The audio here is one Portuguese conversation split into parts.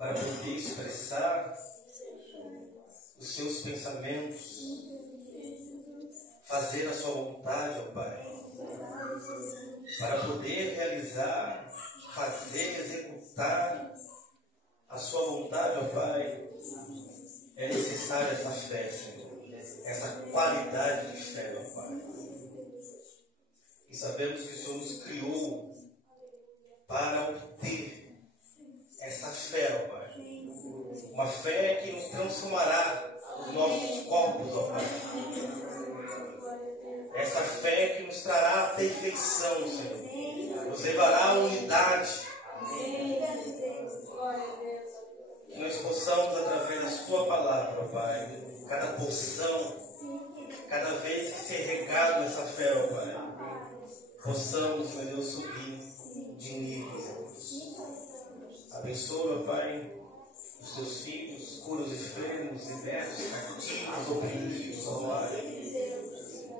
para poder expressar os seus pensamentos, fazer a sua vontade, ó Pai, para poder realizar, fazer, executar a sua vontade, ó Pai. É necessária essa fé, Senhor, essa qualidade de fé, ó Pai. E sabemos que o Senhor nos criou para obter essa fé, ó Pai. Uma fé que nos transformará os nossos corpos, ó Pai. Essa fé que nos trará a perfeição, Senhor. Nos levará à unidade. Que nós possamos, através da Sua palavra, ó Pai, cada porção, cada vez que ser regado essa fé, ó Pai, possamos, meu Deus, subir de níveis, Deus. Abençoa, Pai, os Teus filhos, cura os enfermos, libertos, cativos, oprimidos, ó Pai.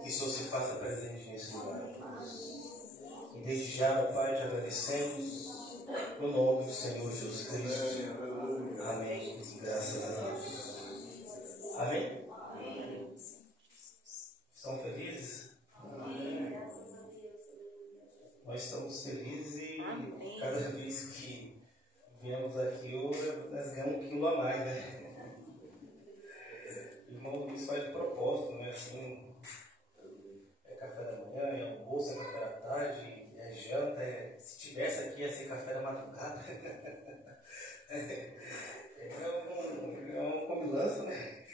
Que o Senhor se faça presente nesse lugar, Deus. E desde já, ó Pai, te agradecemos no nome do Senhor Jesus Cristo. Amém. Graças a Deus. Amém? Estão felizes? Amém. Nós estamos felizes e cada vez que viemos aqui hoje, nós ganhamos 1 quilo a mais, né? Irmão, isso faz de propósito, né? Assim, é café da manhã, é almoço, é café da tarde, é janta, se tivesse aqui ia ser café da madrugada. É uma combinância, né?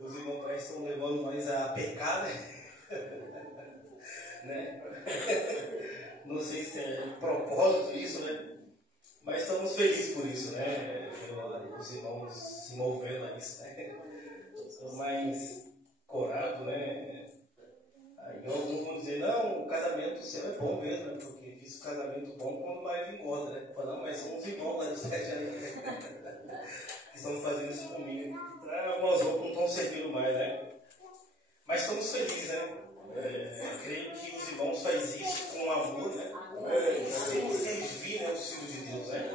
Os irmãos parece que estão levando nós a pecar, né? Não sei se é de propósito isso, né? Mas estamos felizes por isso, né? Os irmãos se movendo a isso, né? São mais corados, né? Aí alguns vão dizer, não, o casamento seu é bom mesmo, né? Porque diz o casamento bom quando o marido engorda, né? Fala, não, mas são os irmãos lá de sete aí que estão fazendo isso comigo. Algumas roupas não estão servindo mais, né? Mas estamos felizes, né? Creio que os irmãos fazem isso com amor, né? Servir, né, os filhos de Deus, né?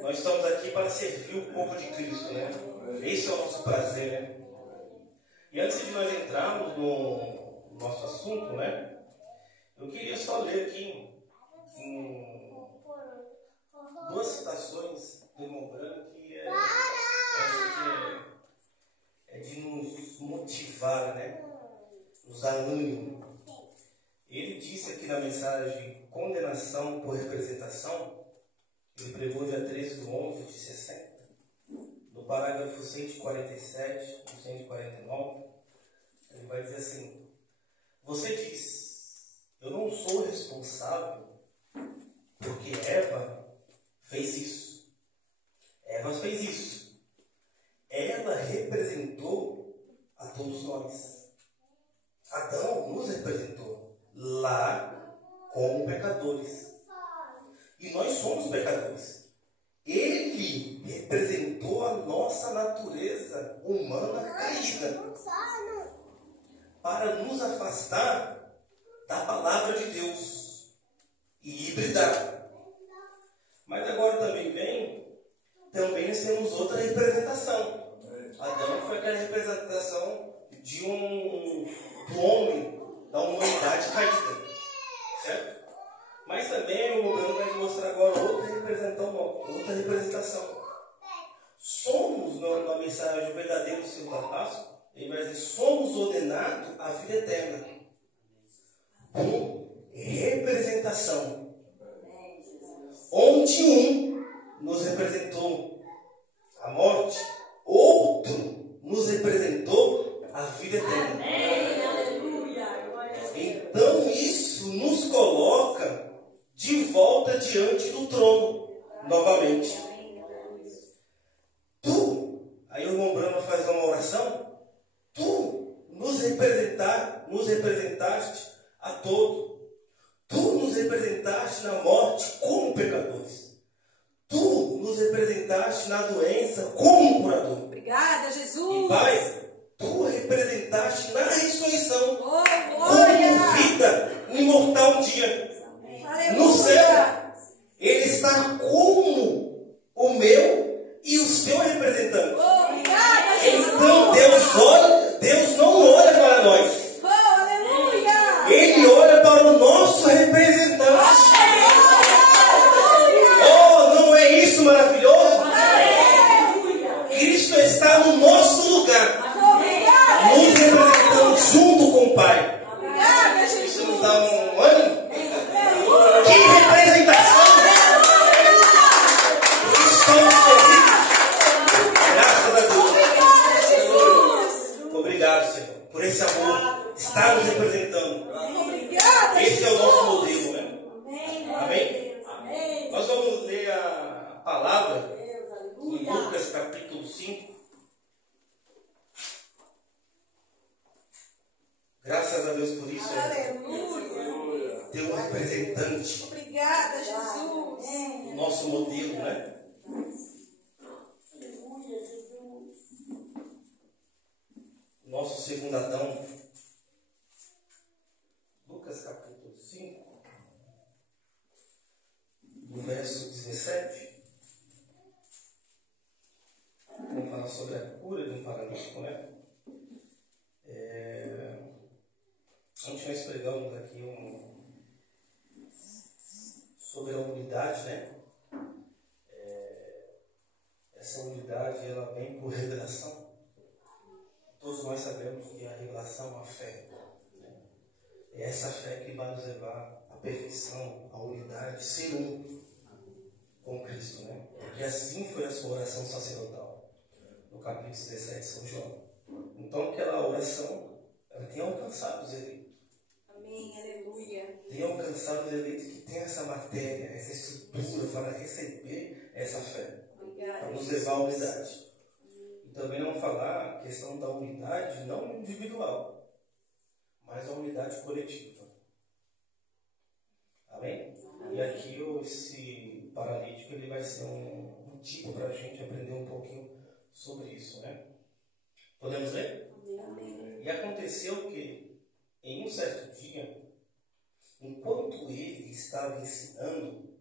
Nós estamos aqui para servir o corpo de Cristo, né? Esse é o nosso prazer, né? E antes de nós entrarmos no nosso assunto, né? Eu queria só ler aqui duas citações do irmão Branco que é de nos motivar, né? Nos dar ânimo. Ele disse aqui na mensagem Condenação por Representação, ele pregou dia 13/11/60, no parágrafo 147 e 149, ele vai dizer assim: você diz, eu não sou responsável porque Eva fez isso. Eva fez isso. Ela representou a todos nós. Adão nos representou lá como pecadores. E nós somos pecadores. Ele representou a nossa natureza humana caída para nos afastar da palavra de Deus e hibridar. Mas agora também nós temos outra representação. Adão foi aquela representação do homem, da humanidade caída, certo? Mas também o Bruno vai mostrar agora outra representação. Somos, na mensagem verdadeira do Senhor da Páscoa, ele vai dizer, somos ordenados à vida eterna. Com representação. Onde um nos representou a morte, outro nos representou a vida eterna. Então isso nos coloca de volta diante do trono novamente. Aí o irmão Brahma faz uma oração. Tu nos representaste a todo. Tu nos representaste na morte como pecadores. Tu nos representaste na doença como curador. Obrigada, Jesus. E Pai, tu representaste na ressurreição como vida imortal um dia. Aleluia. No céu, ele está como capítulo 5. Graças a Deus por isso. Aleluia. Ter um representante. Obrigada, Jesus. O nosso modelo, né? Nosso segundo Adão. Lucas capítulo 5, do verso 17. Vamos falar sobre a cura de um paralítico, né? Ontem nós pregamos aqui sobre a unidade, né? Essa unidade, ela vem por revelação. Todos nós sabemos que a revelação é a fé. Né? É essa fé que vai nos levar à perfeição, à unidade, ser um com Cristo, né? Porque assim foi a sua oração sacerdotal, no capítulo 17 de São João. Então aquela oração, ela tem alcançado os eleitos. Amém, aleluia. Tem alcançado os eleitos que tem essa matéria, essa estrutura para receber essa fé. Para nos levar à unidade. E também não falar a questão da unidade não individual, mas a unidade coletiva. Amém? E aqui esse paralítico ele vai ser um tipo para a gente aprender um pouquinho sobre isso, né? Podemos ler? Amém. E aconteceu que, em um certo dia, enquanto ele estava ensinando,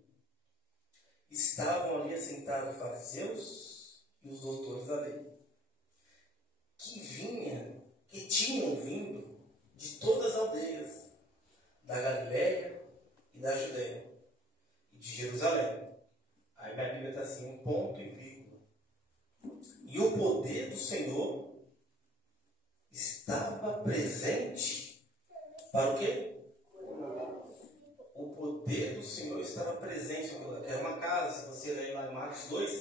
estavam ali assentados fariseus e os doutores da lei, que tinham vindo de todas as aldeias, da Galiléia e da Judéia, e de Jerusalém. Aí minha Bíblia está assim, um ponto e vírgula. E o poder do Senhor estava presente para o quê? O poder do Senhor estava presente. Era uma casa, se você ler lá em Marcos 2,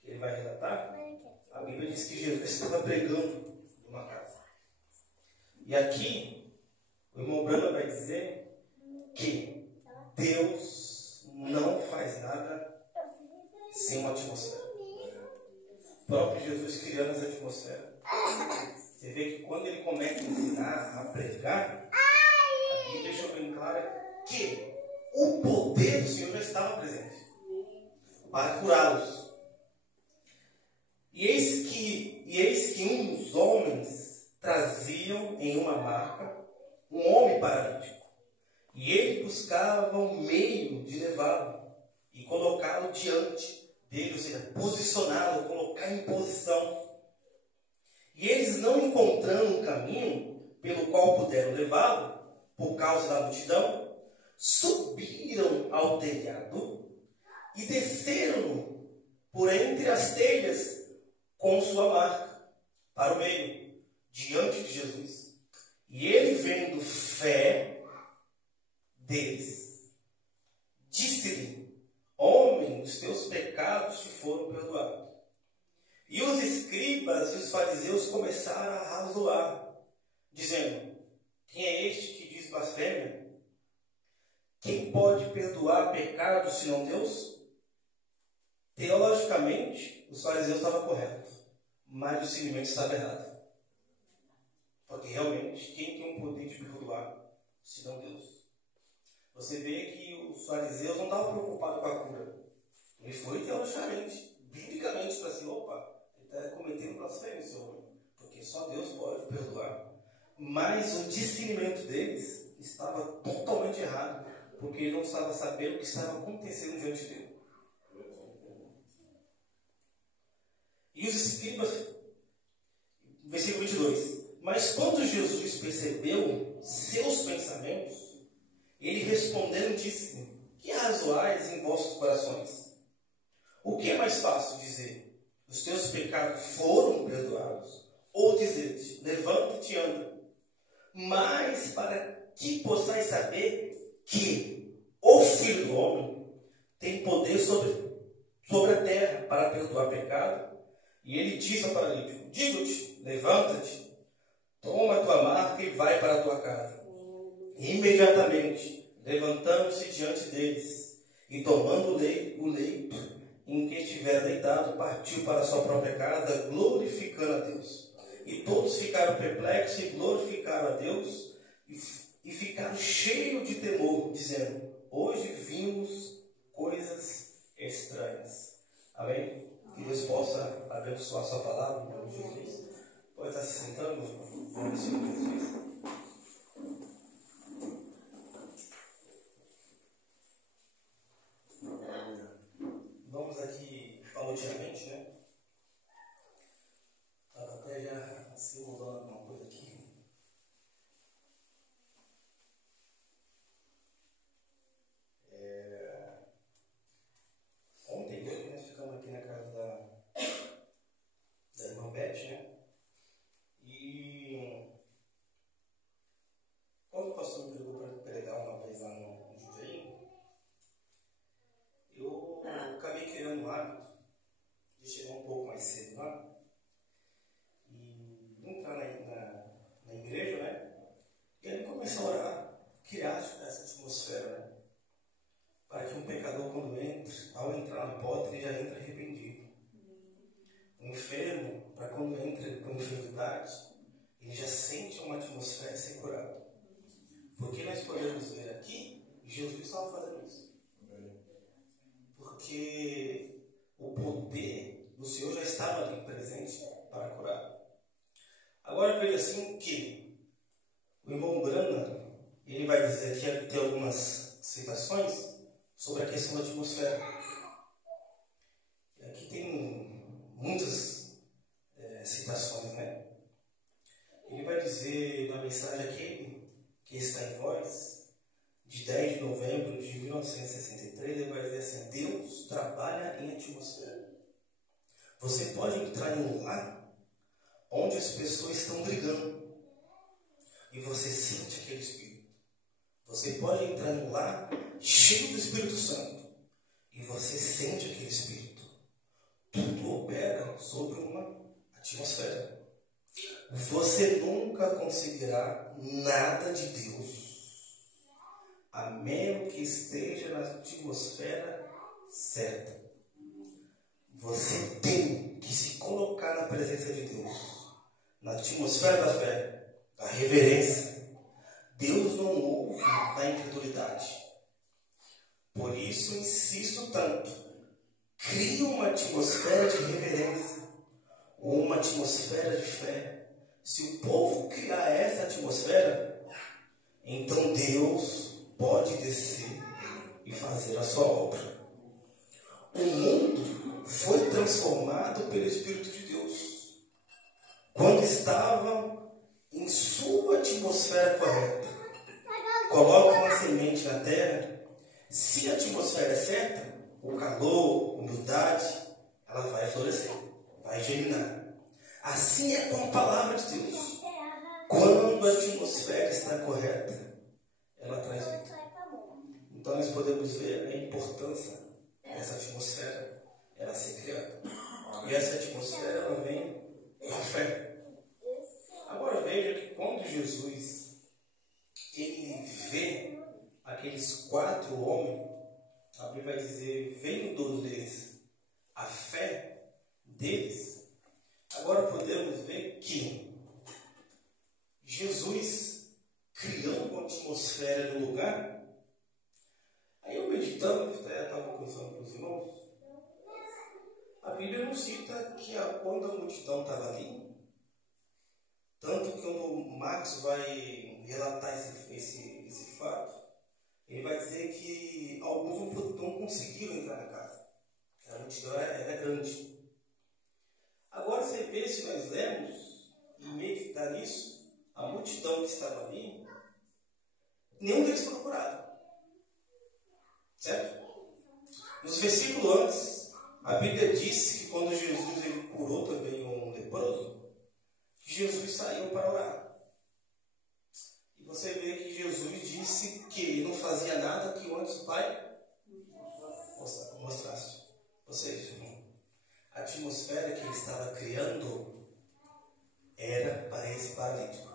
que ele vai relatar, a Bíblia diz que Jesus estava pregando numa casa. E aqui, o irmão Brana vai dizer que Deus não faz nada sem uma atmosfera. O próprio Jesus criando essa atmosfera. Você vê que quando ele começa a ensinar, a pregar, a Bíblia deixou bem claro que o poder do Senhor já estava presente para curá-los. E eis que uns homens traziam em uma maca um homem paralítico. E ele buscava um meio de levá-lo e colocá-lo diante dele, ou seja, posicioná-lo, colocar em posição. E eles, não encontrando um caminho pelo qual puderam levá-lo, por causa da multidão, subiram ao telhado e desceram por entre as telhas com sua maca para o meio, diante de Jesus. E ele, vendo fé deles, disse-lhe: homem, os teus pecados te foram perdoados. E os escribas e os fariseus começaram a razoar, dizendo: quem é este que diz blasfêmia? Quem pode perdoar pecados senão Deus? Teologicamente, os fariseus estavam corretos, mas o discernimento estava errado. Porque realmente, quem tem o poder de perdoar senão Deus? Você vê que os fariseus não estavam preocupados com a cura. Ele foi teologicamente, biblicamente, para assim: opa, ele está cometendo blasfêmia, esse homem, porque só Deus pode perdoar. Mas o discernimento deles estava totalmente errado, porque ele não estava sabendo o que estava acontecendo diante dele. E os escribas, versículo 22, mas quando Jesus percebeu seus pensamentos, ele respondendo disse: que razoais em vossos corações? O que é mais fácil dizer: os teus pecados foram perdoados? Ou dizer-te: levanta-te e anda? Mas para que possais saber que o Filho do Homem tem poder sobre a terra para perdoar pecado. E ele disse ao paralítico: digo-te, levanta-te, toma a tua marca e vai para a tua casa. E imediatamente, levantando-se diante deles, e tomando o leito em que estivera estivera deitado, partiu para a sua própria casa, glorificando a Deus. E todos ficaram perplexos e glorificaram a Deus e ficaram cheios de temor, dizendo: hoje vimos coisas estranhas. Amém? Que Deus possa abençoar a sua palavra, em nome de Jesus. Pode estar se sentando, em nome do Senhor Jesus. Vamos aqui paulatinamente, né? Estava até já se mudando alguma coisa aqui. Ontem mesmo nós ficamos aqui na casa da irmã Beth, né? E quando o pastor me pegou para pregar uma vez lá no Jundiaí, eu acabei criando um hábito de chegar um pouco mais cedo lá e entrar na igreja, né? E aí começar a orar, criar essa atmosfera, né? Para que um pecador, quando entra, ao entrar na porta, ele já entra arrependido. Um enfermo, para quando entra com enfermidade, ele já sente uma atmosfera de ser curado. Porque nós podemos ver aqui, Jesus estava fazendo isso. Porque o poder do Senhor já estava ali presente para curar. Agora veja assim que o irmão Brana, ele vai dizer aqui, tem algumas citações sobre a questão da atmosfera. E aqui tem muitas citações, né? Ele vai dizer na mensagem aqui, que está em voz, de 10 de novembro de 1963, ele vai dizer assim: Deus trabalha em atmosfera. Você pode entrar em um lar onde as pessoas estão brigando e você sente aquele espírito. Você pode entrar em um lar cheio do Espírito Santo e você sente aquele espírito. Tudo opera sobre uma atmosfera. Você nunca conseguirá nada de Deus a menos que esteja na atmosfera certa. Você tem que se colocar na presença de Deus, na atmosfera da fé, da reverência. Deus não ouve da incredulidade. Por isso insisto tanto: crie uma atmosfera de reverência, ou uma atmosfera de fé. Se o povo criar essa atmosfera, então Deus pode descer e fazer a sua obra. O mundo foi transformado pelo Espírito de Deus quando estava em sua atmosfera correta. Coloca uma semente na terra. Se a atmosfera é certa, o calor, a humildade, ela vai florescer, vai germinar. Assim é com a palavra de Deus. Quando a atmosfera está correta, ela traz vida. Então nós podemos ver a importância dessa atmosfera, ela ser criada. E essa atmosfera, ela vem com a fé. Agora veja que quando Jesus ele vê aqueles 4 homens, a Bíblia vai dizer: vendo-lhes a fé deles. Agora podemos ver que Jesus, criando uma atmosfera no lugar. Aí eu meditando, estava conversando com os irmãos, a Bíblia não cita que quando a multidão estava ali, tanto que quando o Marcos vai relatar esse fato, ele vai dizer que alguns não conseguiram entrar na casa, que a multidão era grande. Agora você vê, se nós lemos e meditar nisso, a multidão que estava ali, nenhum deles foi curado. Certo? Nos versículos antes, a Bíblia disse que quando Jesus ele curou também um leproso, Jesus saiu para orar. E você vê que Jesus disse que ele não fazia nada que antes o Pai mostrasse. Ou seja, a atmosfera que ele estava criando era para esse paralítico.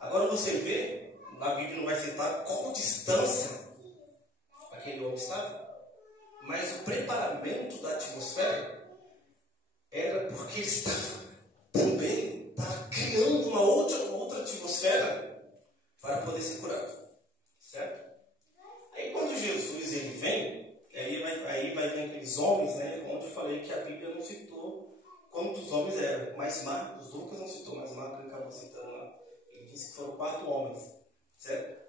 Agora você vê, na Bíblia não vai citar qual distância aquele homem estava, mas o preparamento da atmosfera era porque ele estava também criando uma outra atmosfera para poder ser curado. Certo? Aí quando Jesus ele vem, aí vai vir aqueles homens, né? Onde eu falei que a Bíblia não citou quantos homens eram. Mas Lucas não citou, mas Marcos acabou citando lá. Ele disse que foram 4 homens. Certo?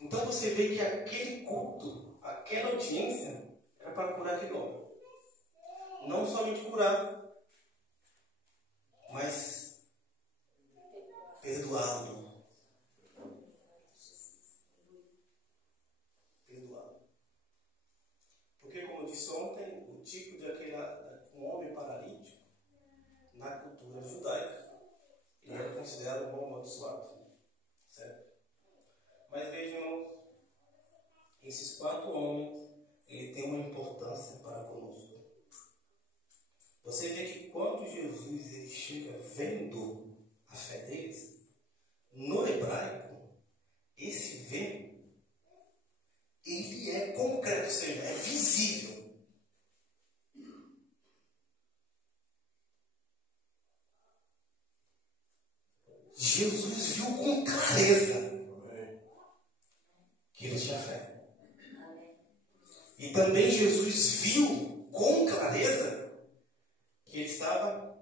Então você vê que aquele culto, aquela audiência, era para curar aquele homem. Não somente curar, mas perdoá-lo. Perdoá-lo. Porque, como eu disse ontem, o tipo de um homem paralítico, na cultura judaica, ele era considerado um bom amaldiçoado. Certo? Mas vejam, esses 4 homens, ele tem uma importância para conosco. Você vê que quando Jesus ele chega vendo a fé deles, no hebraico, esse ver, ele é concreto, ou seja, é visível. Jesus viu com clareza que ele tinha fé. E também Jesus viu com clareza que ele estava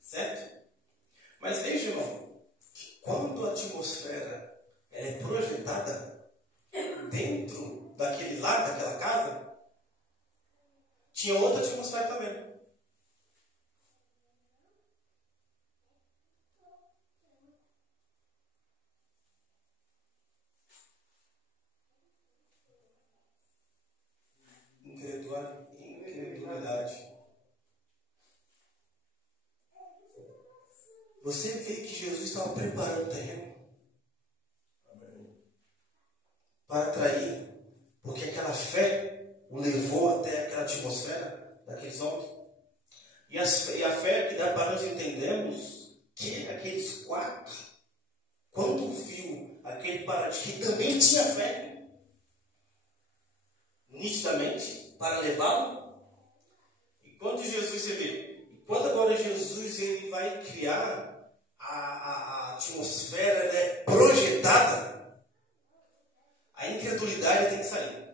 certo? Mas veja, irmão, que quando a atmosfera ela é projetada dentro daquele lar, daquela casa, tinha outra atmosfera também. Incredulidade. Você vê que Jesus estava preparando o terreno para atrair, porque aquela fé o levou até aquela atmosfera daqueles homens. E a fé que dá para nós entendermos que aqueles 4, quando viu aquele paralítico que também tinha fé, nitidamente, para levá-lo, e quando Jesus, você vê, quando agora Jesus ele vai criar a atmosfera, ela é projetada, a incredulidade tem que sair.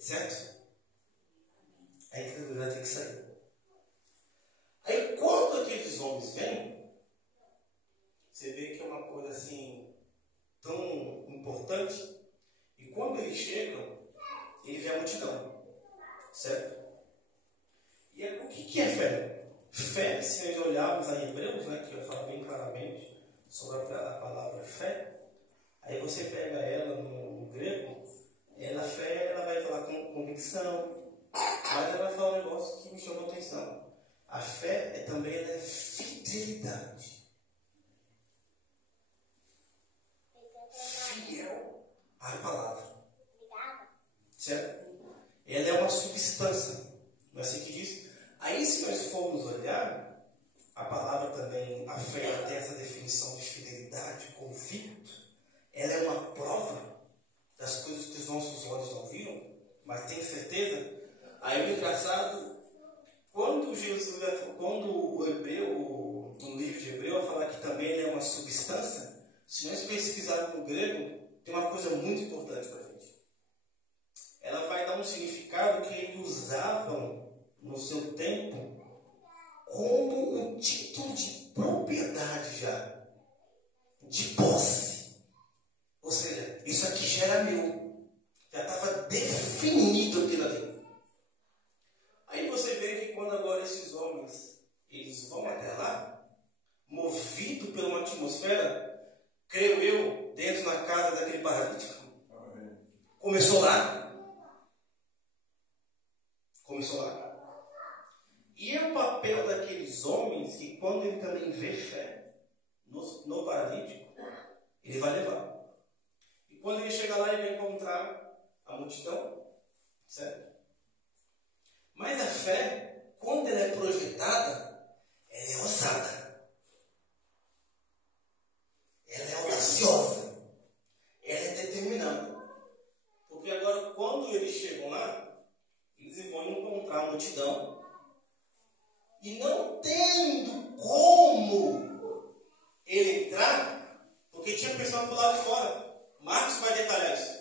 Certo? A incredulidade tem que sair. Aí quando aqueles homens vêm, você vê que é uma coisa assim tão importante. E quando eles chegam, ele vê a multidão. Certo? E o que é fé? Fé, se nós olharmos a Hebreus, né, que eu falo bem claramente sobre a palavra fé, aí você pega ela no grego, fé ela vai falar com convicção, mas ela vai falar um negócio que me chamou a atenção. A fé também ela é fidelidade. Fiel à palavra. Certo? Ela é uma substância. Não é assim que diz? Aí, se nós formos olhar, a palavra também, a fé, ela tem essa definição de fidelidade, convicto. Ela é uma prova das coisas que os nossos olhos não viram, mas tem certeza. Aí o engraçado, quando o hebreu, no livro de Hebreu, vai falar que também ele é uma substância, se nós pesquisarmos no grego, tem uma coisa muito importante para a gente. Ela vai dar um significado que eles usavam no seu tempo como um título de propriedade já, de posse. Ou seja, isso aqui já era meu, já estava definido aquilo ali. Aí você vê que quando agora esses homens eles vão até lá, movido por uma atmosfera, creio eu, dentro da casa daquele paralítico. Começou lá. E é o papel daqueles homens que quando ele também vê fé no paralítico, ele vai levar. E quando ele chega lá, ele vai encontrar a multidão, certo? Mas a fé, quando ela é projetada, ela é ousada. multidão, e não tendo como ele entrar, porque tinha pessoal do lado de fora. Marcos vai detalhar isso.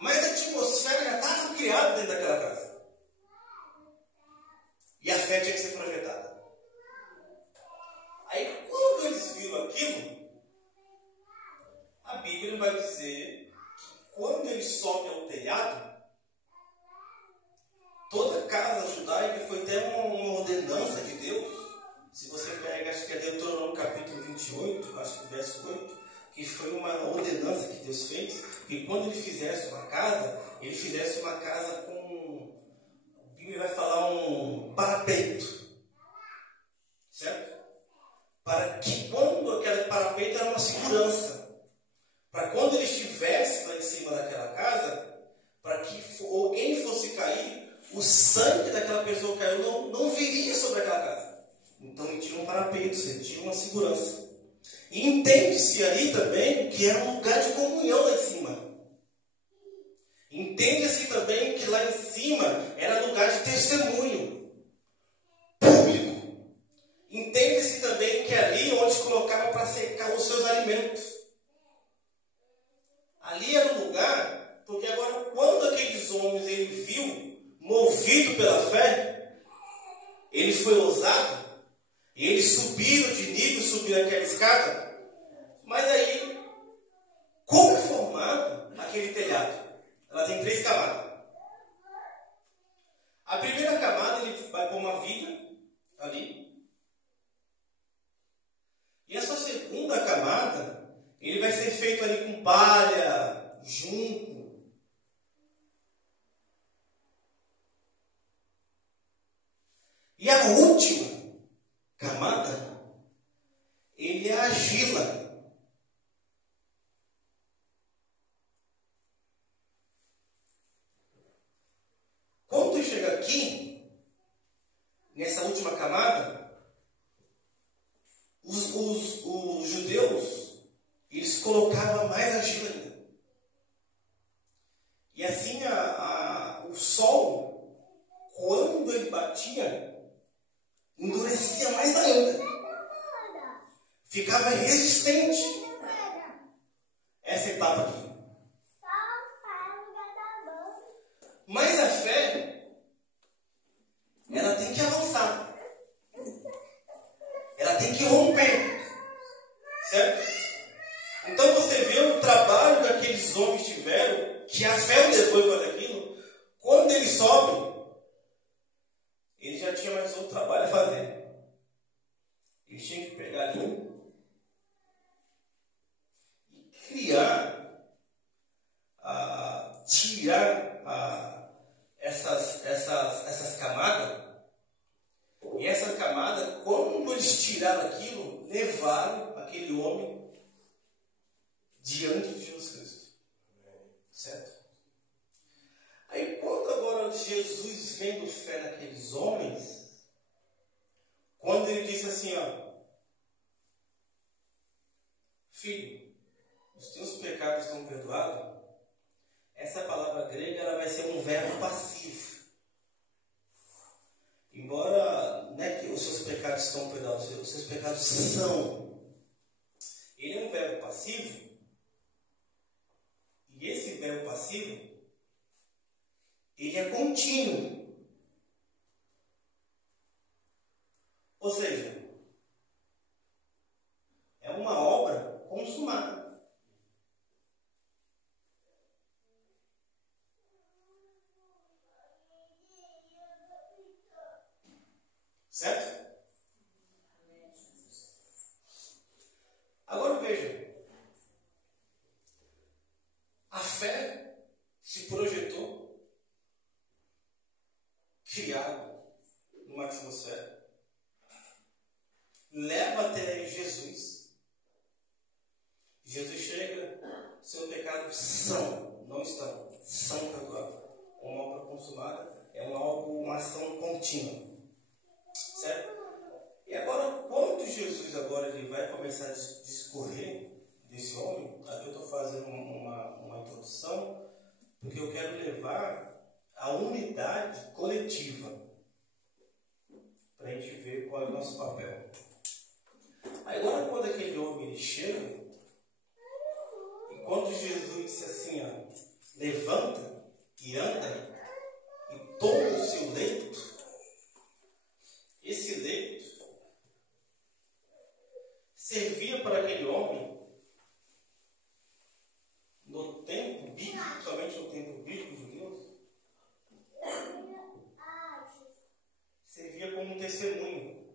Mas a atmosfera já estava criada dentro daquela casa. E a fé tinha que ser projetada. Aí quando eles viram aquilo, a Bíblia vai dizer que quando eles sobem ao telhado, toda casa judaica foi até uma ordenança de Deus. Se você pega, acho que é Deuteronômio capítulo 28, acho que verso 8, que foi uma ordenança que Deus fez, que quando ele fizesse uma casa com, a Bíblia vai falar, um parapeito, certo? Para que quando aquele parapeito era uma segurança, para quando ele estivesse lá em cima daquela casa, para que alguém fosse cair, o sangue daquela pessoa que caiu não viria sobre aquela casa. Então ele tinha um parapeito, ele tinha uma segurança. E entende-se ali também que era um lugar de comunhão lá em cima. Entende-se também que lá em cima era lugar de testemunho público. Entende-se também que ali onde colocava para secar os seus alimentos. Ali era um lugar, porque agora quando aqueles homens ele viu, movido pela fé, ele foi ousado, e eles subiram de nível, subiram aquela escada. Mas aí, como é formado aquele telhado? Ela tem 3 camadas. A primeira camada ele vai pôr uma viga ali. E essa segunda camada, ele vai ser feito ali com palha, junco. E a última camada, ele é a argila. Quando tu chega aqui, nessa última camada, os judeus, eles colocavam mais argila ainda. E assim o sol, quando ele batia, endurecia mais ainda. Ficava resistente. Essa etapa aqui. Mas a fé, ela tem que avançar. Ela tem que romper. Certo? Então você vê o trabalho que aqueles homens tiveram, que a fé levou a fazer aquilo. Quando eles sobem, ele já tinha mais outro trabalho a fazer. Ele tinha que pegar ali e criar, tirar essas camadas. E essa camada, quando eles tiraram aquilo, levaram aquele homem diante de Jesus Cristo. Certo? Aí quando agora Jesus vendo fé naqueles homens, quando ele disse assim, filho, os teus pecados estão perdoados, essa palavra grega ela vai ser um verbo passivo. Embora que os seus pecados estão perdoados, os seus pecados são. Ele é um verbo passivo. E esse verbo passivo, ele é contínuo. Ou seja, é uma obra consumada. Certo? Agora veja. A fé se projetou, criado numa atmosfera, leva até Jesus. Jesus chega, seu pecado são, não estão, são perdoados. Uma obra consumada é uma ação contínua. Certo? E agora, quando Jesus ele vai começar a discorrer desse homem, aqui eu estou fazendo uma introdução, porque eu quero levar a unidade coletiva para a gente ver qual é o nosso papel. Agora, quando aquele homem chega, e quando Jesus disse assim, ó, levanta e anda e toma o seu leito, esse leito servia para aquele homem no tempo bíblico, somente no tempo bíblico judeu, servia como um testemunho,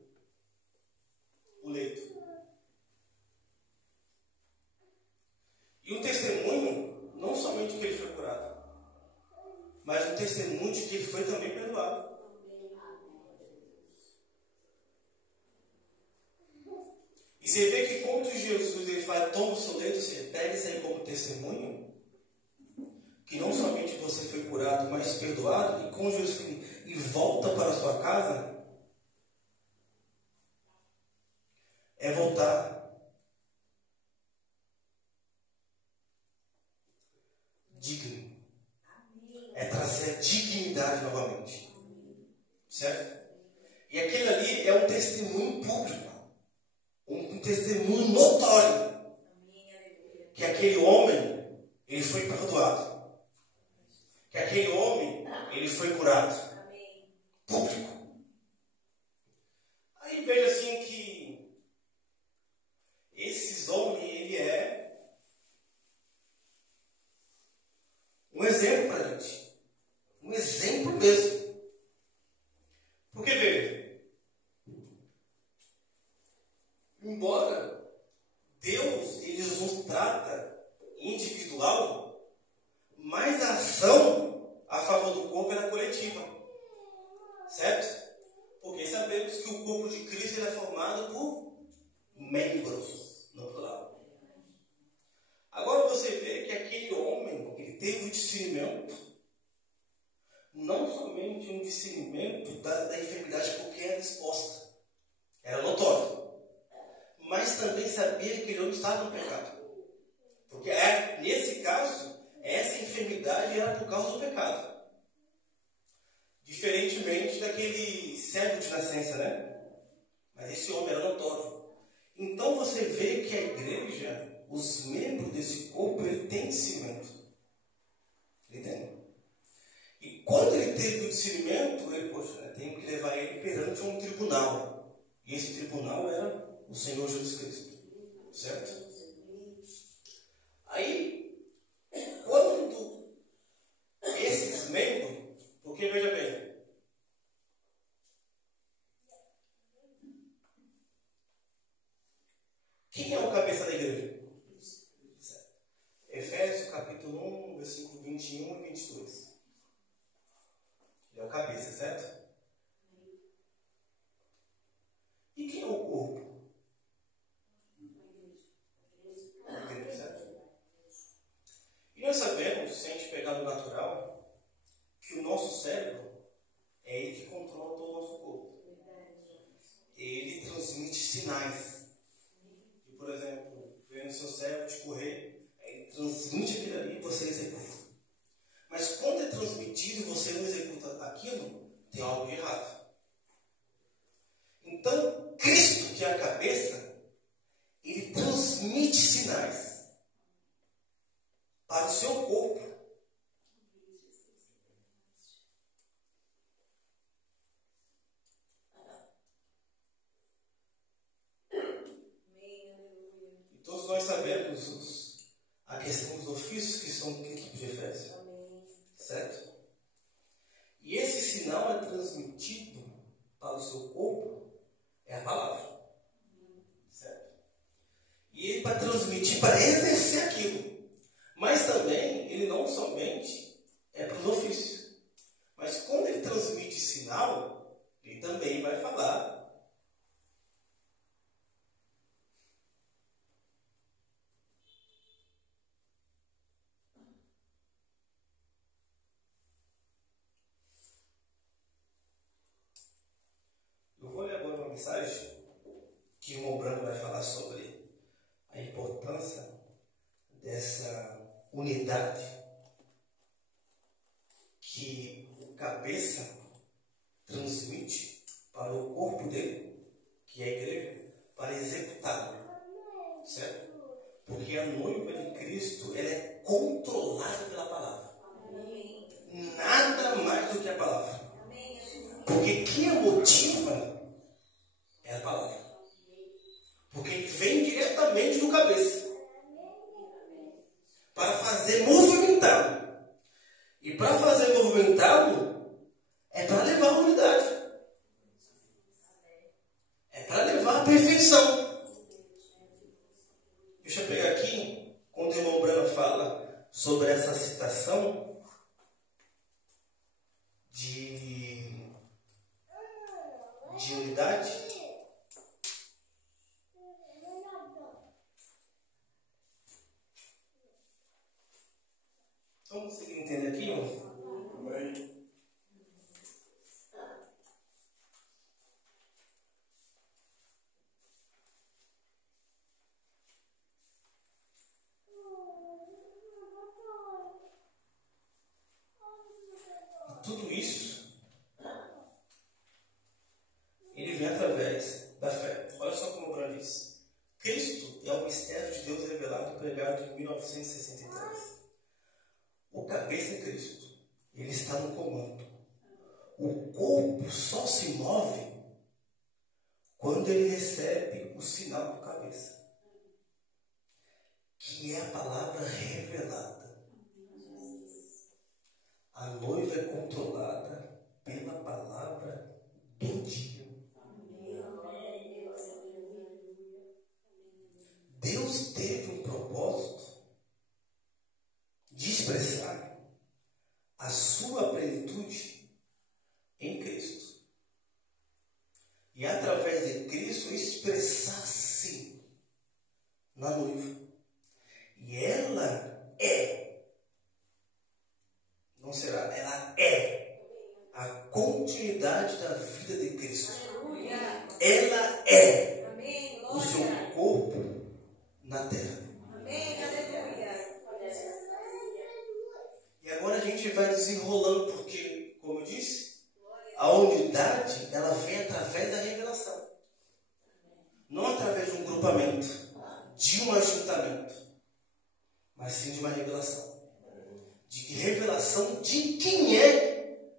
o leito. E um testemunho, não somente que ele foi curado, mas um testemunho de que ele foi também perdoado. E você vê que quando Jesus ele fala, toma o seu leito, você pega isso aí como testemunho, que não somente você foi curado, mas perdoado, e com Jesus e volta para a sua casa, é voltar digno. É trazer a dignidade novamente. Certo? E aquele ali é um testemunho público. Um testemunho notório. Que aquele homem, ele foi perdoado. Que aquele homem, ele foi curado. Público. Aí veja assim que esses homens, ele é um exemplo para a gente. Um exemplo mesmo. Porque, veja, embora Deus ele nos trata individual, mas a ação a favor do corpo é coletiva. Certo? Porque sabemos que o corpo de Cristo ele é formado por membros, no plural. Agora você vê que aquele homem ele teve o discernimento, não somente um discernimento da enfermidade porque era exposta, era notório, mas também sabia que ele não estava no pecado. Porque nesse caso, essa enfermidade era por causa do pecado. Diferentemente daquele cego de nascença, né? Mas esse homem era notório. Então você vê que a igreja, os membros desse corpo, ele tem discernimento. Ele tem. E quando ele teve o discernimento, ele, poxa, tem que levar ele perante um tribunal. E esse tribunal era o Senhor Jesus Cristo. Certo? Aí, quando esses membros, porque veja bem, quem é o cabeça da igreja? Efésios capítulo 1, versículo 21 e 22. Ele é o cabeça, certo? E quem é o corpo? A igreja, certo? E nós sabemos, se a gente pegar no natural, que o nosso cérebro é ele que controla todo o nosso corpo. Ele transmite sinais. E, por exemplo, vendo o seu cérebro te correr, ele transmite aquilo ali e você executa. Mas quando é transmitido e você não executa aquilo, tem algo de errado. Então, Cristo, que é a cabeça, ele transmite sinais para o seu corpo. E todos nós sabemos a questão dos ofícios que são do quinto de Efésios. Certo? E esse sinal é transmitido para o seu corpo, é a palavra. Certo? E ele para transmitir, para exercer aquilo. Mas também, ele não somente é para os ofícios. Mas quando ele transmite sinal, ele também vai falar. Eu vou ler agora uma mensagem que o irmão Branco vai falar sobre a importância dessa unidade que o cabeça transmite para o corpo dele, que é a igreja, para executá-lo, certo? Porque a noiva de Cristo, ela é controlada pela palavra. Nada mais do que a palavra. Porque quem a motiva é a palavra. Porque vem diretamente do cabeça para fazer movimentá-lo. E para fazer movimentá-lo é para levar a unidade. É para levar a perfeição. Deixa eu pegar aqui, quando o irmão Brana fala sobre essa citação de unidade. Vamos conseguir entender aqui, ó? Amém. Tudo isso, ele vem através da fé. Olha só como o Brana diz. Cristo é o mistério de Deus revelado, pregado em 1963. O cabeça é Cristo. Ele está no comando. O corpo só se move quando ele recebe o sinal do cabeça, que é a palavra revelada. A noiva é controlada pela palavra do dia. Deus teve um propósito de expressar a sua plenitude em Cristo. E através de Cristo expressar-se na noiva. E ela é, não será, ela é a continuidade da vida de Cristo. Ela é o seu corpo na terra. E agora a gente vai desenrolando, porque, como eu disse, a unidade, ela vem através da revelação. Não através de um grupamento, de um ajuntamento, mas sim de uma revelação. De revelação de quem é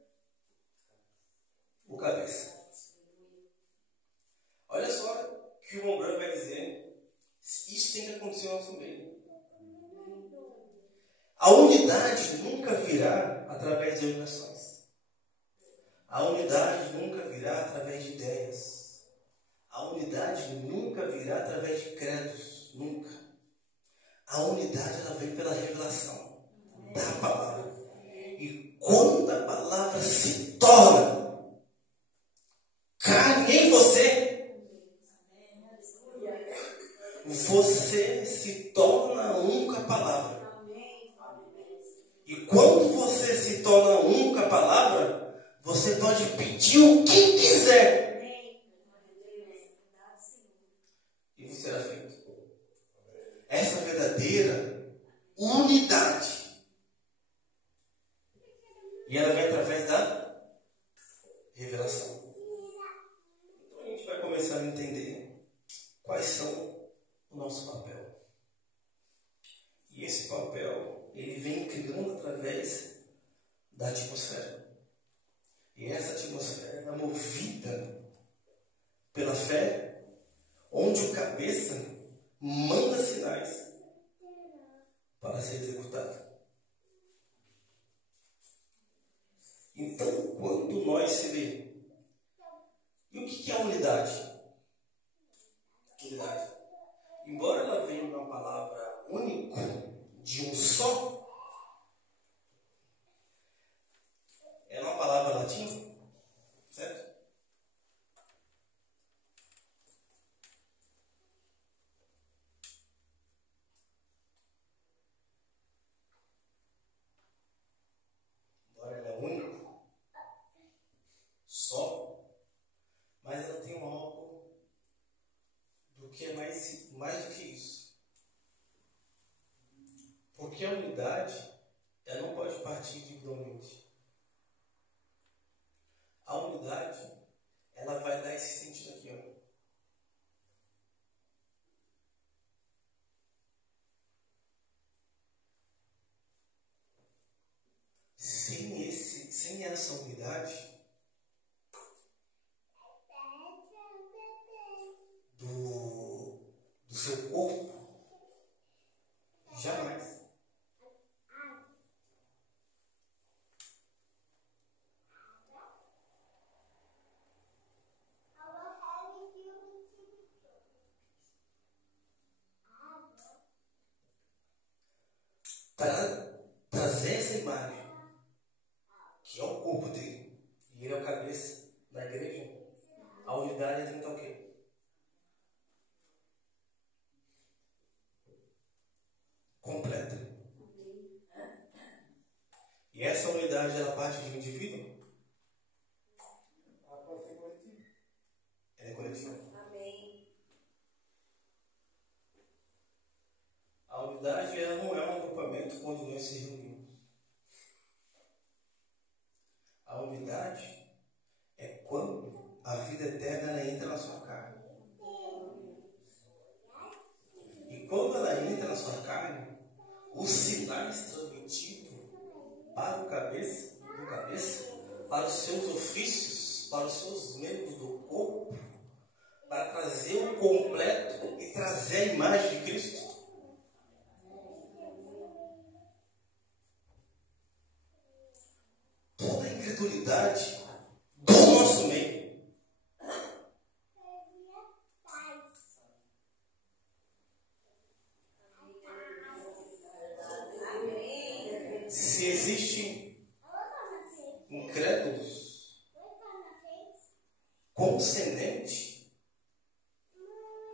o cabeça. Olha só que o irmão Branco vai dizer, isso tem que acontecer no nosso meio. A unidade nunca virá através de organizações. A unidade nunca virá através de ideias. A unidade nunca virá através de credos. Nunca. A unidade, ela vem pela revelação da palavra. E quando a palavra se torna carne em você, você se torna um com a palavra. E quando você se torna um com a palavra, você pode pedir o que quiser. E você será feito. Essa verdadeira unidade. E ela vem através da revelação. Então a gente vai começar a entender quais são o nosso papel. E esse papel, ele vem criando através da atmosfera. E essa atmosfera é movida pela fé, onde o cabeça manda sinais para ser executado. Então, quando nós se lê, e o que é a unidade? Unidade. Embora ela venha de uma palavra único, de um só, é uma palavra latina, certo? Embora ela é único, só, mas ela tem algo do que é mais do que isso. Porque a unidade, ela não pode partir individualmente. sem essa unidade do seu corpo, jamais. Para trazer essa imagem, que é o corpo dele, e ele é o cabeça da igreja, a unidade tem que estar o quê? Completa. E essa unidade, ela parte de um indivíduo? Ela é coletiva. Amém. A unidade, ela não é um agrupamento quando nós se reunimos. A unidade é quando a vida eterna ela entra na sua carne. E quando ela entra na sua carne, os sinais transmitidos para o cabeça, para os seus ofícios, para os seus membros do corpo, para trazer o completo e trazer a imagem de Cristo. Toda a incredulidade do nosso meio se existem incrédulos concedentes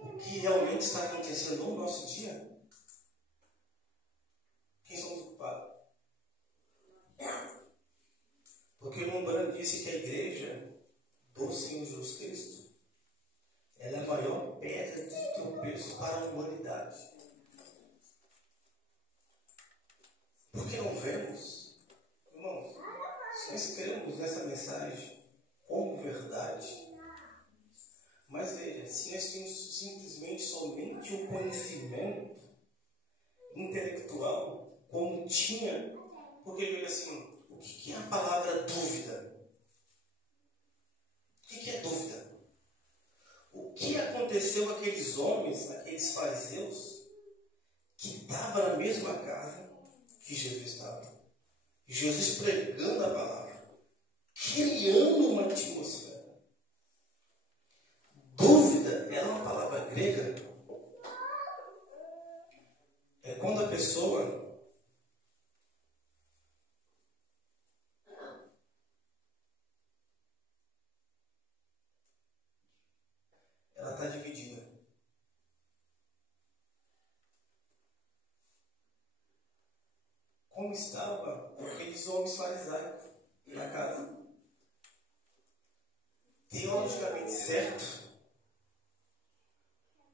o que realmente está acontecendo no nosso dia, quem somos culpados? Porque o irmão Branco disse que a igreja do Senhor Jesus Cristo ela é a maior pedra de tropeço para a humanidade. Porque não vemos, irmãos, se nós cremos nessa mensagem como verdade, mas veja, se nós temos simplesmente somente um conhecimento intelectual, como tinha, porque ele veio assim, o que é a palavra dúvida? O que é dúvida? O que aconteceu àqueles homens, àqueles fariseus, que estavam na mesma casa que Jesus estava? Jesus pregando a palavra, criando uma atmosfera. Dúvida é uma palavra grega. É quando a pessoa ela está dividida. Como estava aqueles homens farisaicos na casa? Teologicamente certo,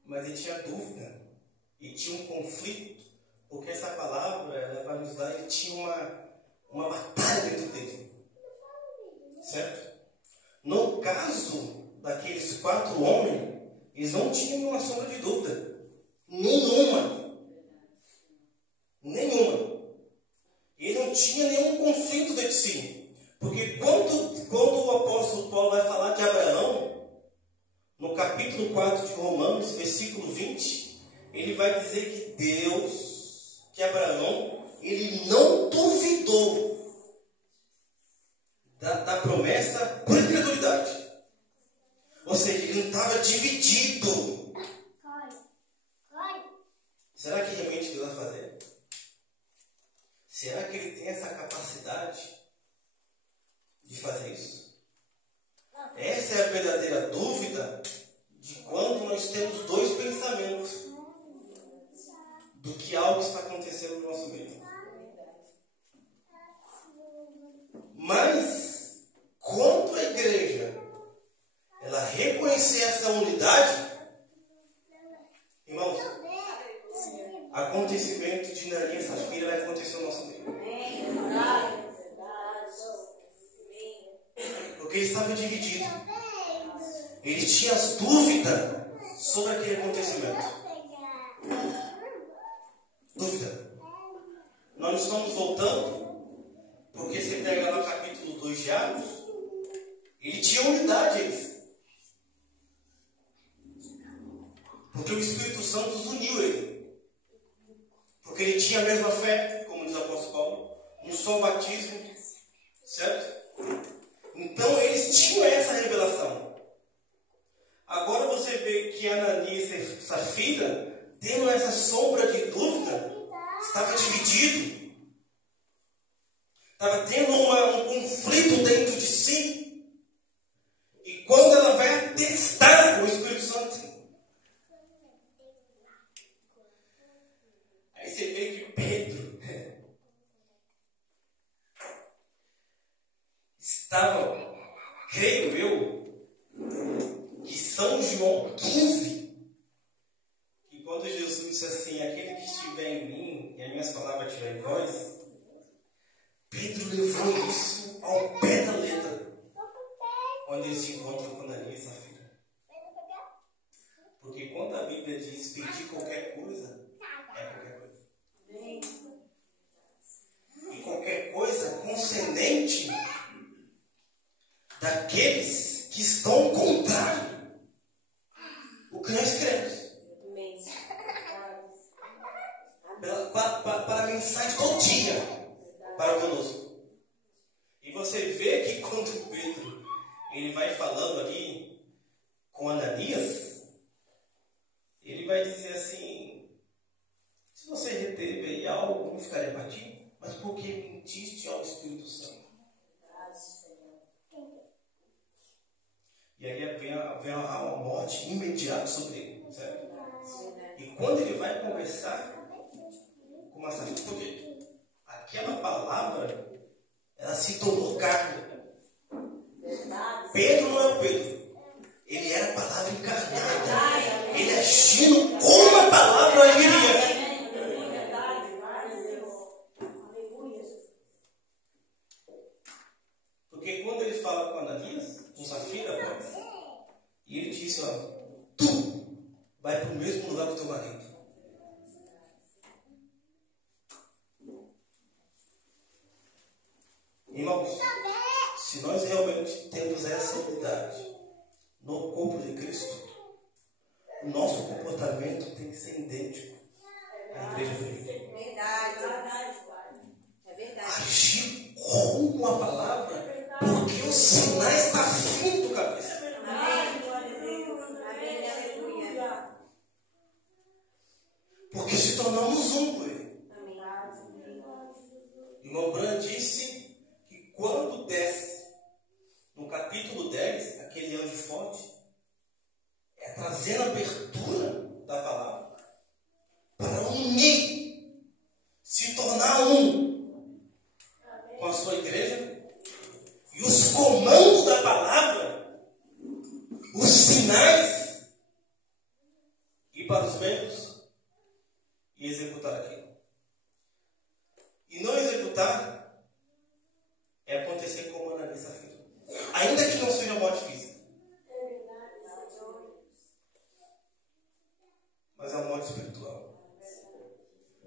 mas ele tinha dúvida e tinha um conflito, porque essa palavra ela vai nos dar, ele tinha uma batalha dentro dele, certo? No caso daqueles 4 homens, eles não tinham uma sombra de dúvida nenhuma. E não tinha nenhum conflito dentro de si, porque quando o apóstolo Paulo vai falar de Abraão, no capítulo 4 de Romanos, versículo 20, ele vai dizer que Abraão, ele não duvidou da promessa por incredulidade. Ou seja, ele não estava dividido. Será que realmente ele vai fazer? Será que ele tem essa capacidade de fazer isso? Essa é a verdadeira dúvida de quando nós temos 2 pensamentos do que algo está acontecendo no nosso meio. Mas, quando a igreja ela reconhecer essa unidade, irmãos, acontecimento de Narinha Safira vai acontecer no nosso meio. Porque ele estava dividido. Ele tinha as dúvidas sobre aquele acontecimento. Dúvida. Nós estamos voltando, porque se pega lá no capítulo capítulo 2 de Atos, ele tinha unidade, eles. Porque o Espírito Santo os uniu ele. Porque ele tinha a mesma fé, como diz o apóstolo Paulo, um só batismo, certo? Então eles tinham essa revelação. Agora você vê que Ananias e Safira, tendo essa sombra de dúvida, estava dividido. Estava tendo um conflito dentro de si. E quando ela vai atestar o Espírito Santo, aí você vê que Pedro estava, creio eu, que São João 15, que quando Jesus disse assim, aquele que estiver em mim e as minhas palavras estiverem em vós, Pedro levou isso ao pé da letra, quando ele se encontra com Ananias e Safira. Porque quando a Bíblia diz pedir qualquer coisa, é qualquer coisa. E qualquer coisa concedente daqueles que estão contrários o que nós cremos. Para a mensagem do dia para conosco. E você vê que quando Pedro ele vai falando ali com Ananias, ele vai dizer assim: se você reteve aí algo, não ficaria para ti, mas por que mentiste ao Espírito Santo? E aí vem uma morte imediata sobre ele, certo? E quando ele vai conversar com uma Safira, porque aquela palavra, ela se tornou carne. Pedro não é o Pedro. Ele era a palavra encarnada. Ele agindo como a palavra agiria. Porque quando ele fala com Ananias, com Safira, e ele disse, ó, tu vai para o mesmo lugar do teu marido. Irmãos, se nós realmente temos essa unidade no corpo de Cristo, o nosso comportamento tem que ser idêntico à igreja viva. É verdade. Agir como a palavra, porque os sinais estão vindo, cabeça. Porque se tornamos um com ele. Irmão Bran disse que quando desce no capítulo 10, aquele anjo forte, é trazendo a abertura da palavra para unir, se tornar um com a sua igreja. E os comandos da palavra, os sinais, ir para os membros e executar aquilo. E não executar é acontecer como Ananias e Safira. Ainda que não seja morte física. Mas é uma morte espiritual.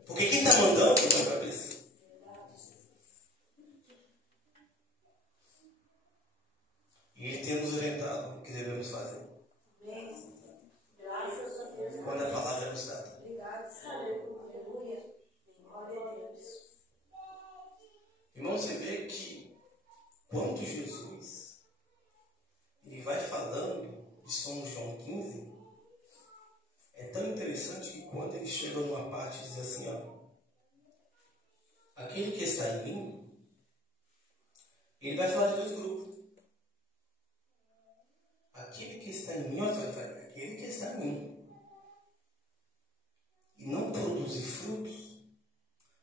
Porque quem está mandando é a cabeça. E ele tem nos orientado o que devemos fazer. Quando a palavra é nos dada. Irmão, você vê que quando Jesus ele vai falando de São João 15, é tão interessante que quando ele chega numa parte diz assim, ó, aquele que está em mim, ele vai falar de dois grupos. Aquele que está em mim, aquele que está em mim e não produzir frutos.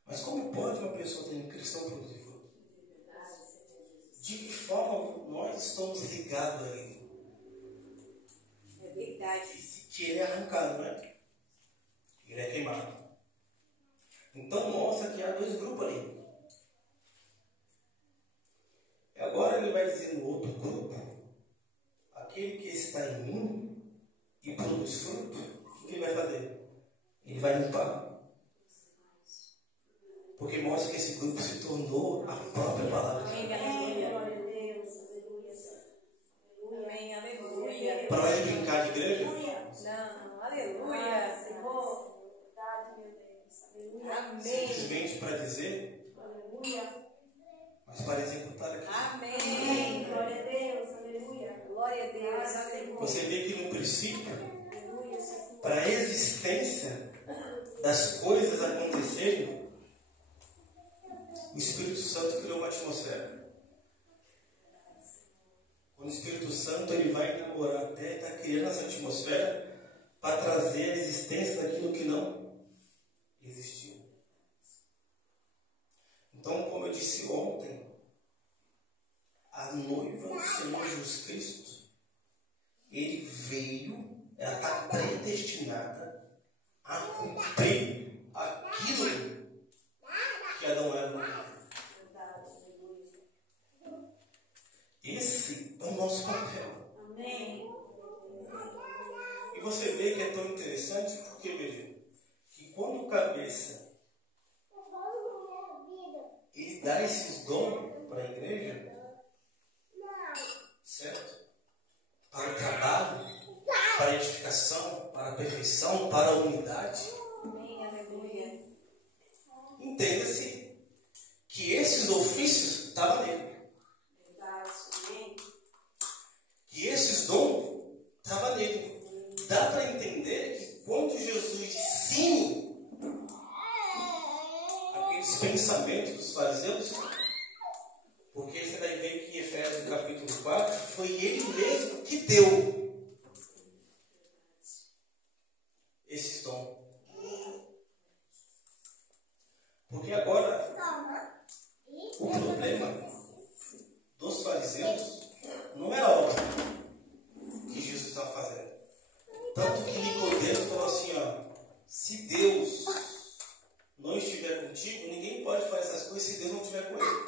Mas como pode uma pessoa ter cristão produzir frutos? De que forma nós estamos ligados a ele? É verdade. E se ele é arrancado, né? Ele é queimado. Então mostra que há dois grupos ali. E agora ele vai dizer no outro grupo, aquele que está em mim e produz fruto, o que ele vai fazer? Ele vai limpar. Porque mostra que esse grupo se tornou a própria palavra. Para de brincar de igreja? Não, aleluia, Senhor. Amém. Simplesmente para dizer, mas para executar aqui. Amém. Glória a Deus, aleluia. Glória a Deus, aleluia. Você vê que no princípio, para a existência das coisas acontecerem, o Espírito Santo criou uma atmosfera. Quando o Espírito Santo ele vai namorar a terra, está criando essa atmosfera para trazer a existência daquilo que não existiu. Então, como eu disse ontem, a noiva do Senhor Jesus Cristo, ele veio, ela está predestinada a cumprir aquilo que Adão e Eva não cumpriram. Esse é o nosso papel. Amém. E você vê que é tão interessante porque, veja, que quando o cabeça ele dá esses dons para a igreja, certo? Para o trabalho, para a edificação, para a perfeição, para a unidade. Amém, aleluia. Entenda-se que esses ofícios estavam nele. Que esses dons estavam nele. Dá para entender que quando Jesus disse sim aqueles pensamentos dos fariseus, porque você vai ver que em Efésios capítulo 4 foi ele mesmo que deu esses dons. Porque agora o problema dos fariseus não era a obra que Jesus estava fazendo. Tanto que Nicodemo falou assim, ó, se Deus não estiver contigo, ninguém pode fazer essas coisas se Deus não estiver com ele.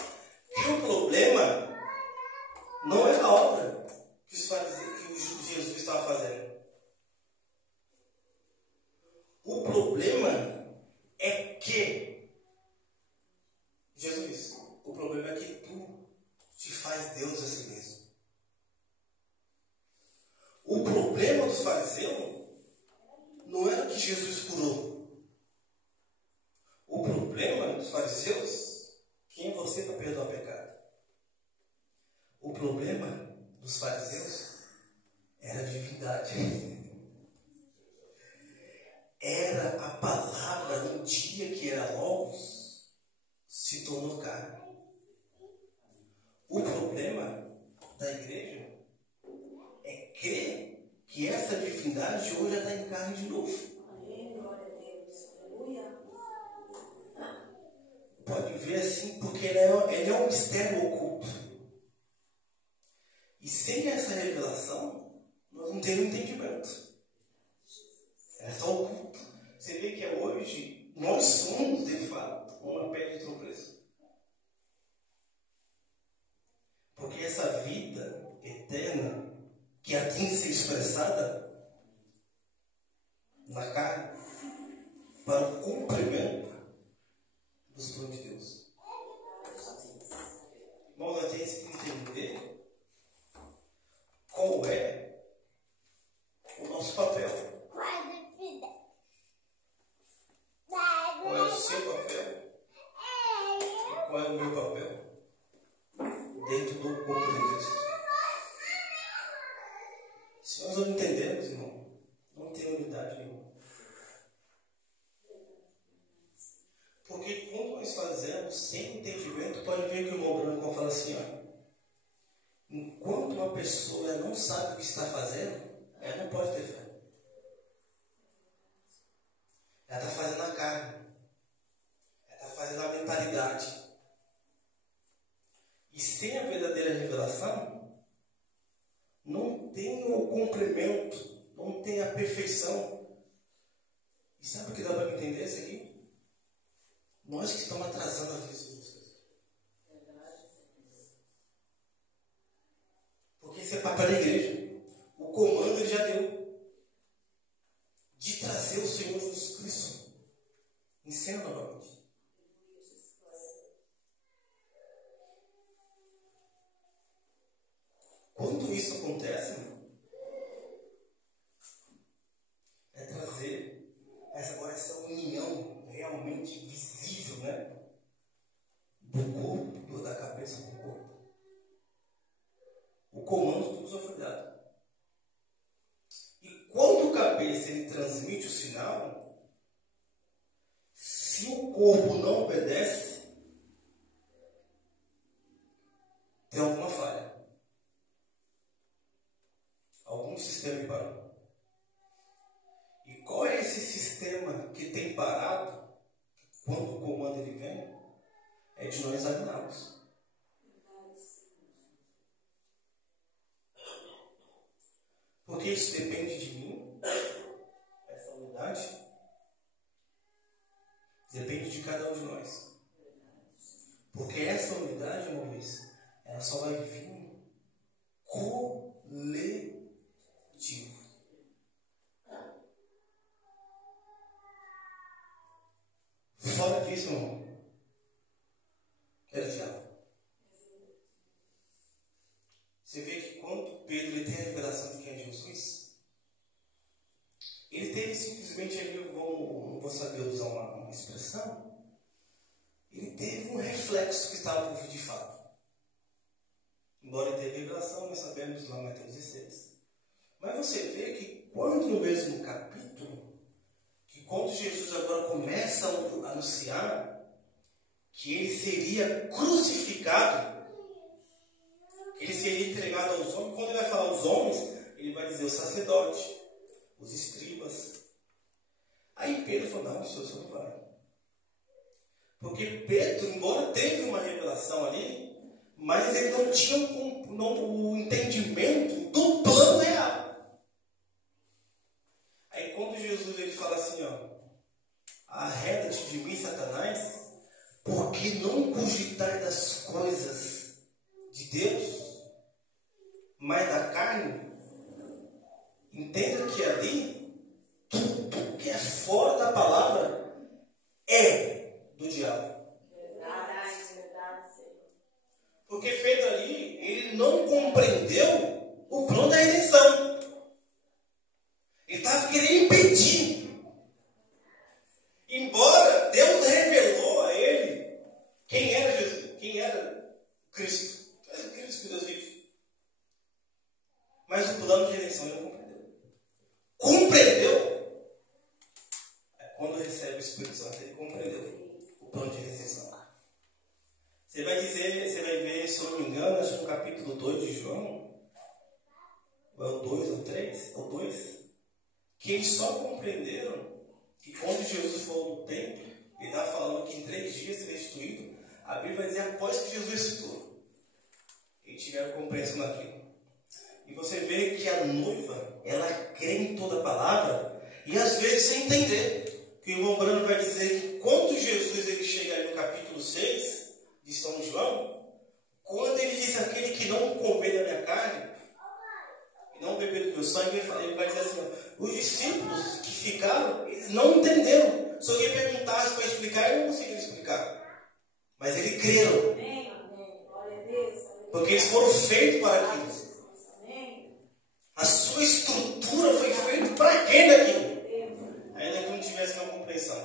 E o problema não era a obra que os fariseus, que o Jesus estava fazendo. O problema é que Jesus disse, o problema é que tu te faz Deus a si mesmo. O problema dos fariseus não era que Jesus curou. O problema dos fariseus, quem é você para perdoar o pecado? O problema dos fariseus era a divindade. Era a palavra no dia que era Logos se tornou carne. O problema da igreja é crer que essa divindade hoje já está em carne de novo. Pode ver assim, porque ele é um mistério oculto. E sem essa revelação, nós não temos entendimento. É só oculto. Você vê que hoje, nós somos, de fato, uma pedra de tropeço. Porque essa vida eterna, que há de ser expressada na carne, para o cumprimento dos planos de Deus. Irmãos, nós temos que entender qual é o nosso papel. Qual é o seu papel? E qual é o meu papel dentro do corpo de Cristo? Se nós não entendemos, irmão, não tem unidade nenhuma. Porque quando nós fazemos sem entendimento, pode ver que o irmão Branco fala assim, ó, enquanto uma pessoa não sabe o que está fazendo, ela não pode ter fé. Ela está fazendo a carne. Ela está fazendo a mentalidade. E sem a verdadeira revelação, não tem o cumprimento, não tem a perfeição. E sabe o que dá para entender isso aqui? Nós que estamos atrasando a vida de vocês. Porque isso é papel da igreja. O comando ele já deu. De trazer o Senhor Jesus Cristo em cena novamente. Quando isso acontece, cabeça ele transmite o sinal, se o corpo não obedece, tem alguma falha. Algum sistema parou. E qual é esse sistema que tem parado? Quando o comando ele vem, é de nós examinarmos. Porque isso depende de mim, essa unidade, depende de cada um de nós. Porque essa unidade, irmãos, ela só vai vir coletivo. Fora disso, irmão, era diabo. Você vê que quando Pedro ele tem a revelação de quem é Jesus, ele teve simplesmente ali, não vou saber usar uma expressão, ele teve um reflexo que estava por vir de fato. Embora ele tenha revelação, nós sabemos lá em Mateus 16. Mas você vê que quando no mesmo capítulo, que quando Jesus agora começa a anunciar que ele seria crucificado, ele seria entregado aos homens. Quando ele vai falar aos homens, ele vai dizer o sacerdote, os escribas. Aí Pedro falou, não, senhor, não vai. Porque Pedro, embora teve uma revelação ali, mas ele não tinha o entendimento do plano real. Aí quando Jesus ele fala assim, ó, arreda-te de mim, Satanás, porque não cogitai das coisas de Deus, mas da carne. Entenda que ali, tudo que é fora da palavra é do diabo. Porque Pedro ali, ele não compreendeu o plano da redenção. Ele estava querendo impedir. Embora Deus revelou a ele quem era Jesus, quem era Cristo. É o Cristo que Deus vive. Mas o plano de redenção ele não compreendeu. Compreendeu? Quando recebe o Espírito Santo, ele compreendeu o plano de redenção. Você vai ver, se eu não me engano, acho que no capítulo 2 de João, ou é o 2 ou 3, ou 2, que eles só compreenderam que quando Jesus for no templo, ele estava falando que em 3 dias seria restituído. A Bíblia vai dizer após que Jesus ressuscitou. Eles tiveram compreensão daquilo. E você vê que a noiva, ela crê em toda a palavra, e às vezes sem entender. Que o irmão Brano vai dizer que quando Jesus ele chega aí no capítulo 6 de São João, quando ele diz aquele que não comer da minha carne e não beber do meu sangue, ele vai dizer assim, ó, os discípulos que ficaram, eles não entenderam. Se alguém perguntasse para explicar, eu não conseguiria explicar. Mas eles creram. Porque eles foram feitos para aquilo. A sua estrutura foi feita para quem daquilo? Ainda que não tivesse uma compreensão.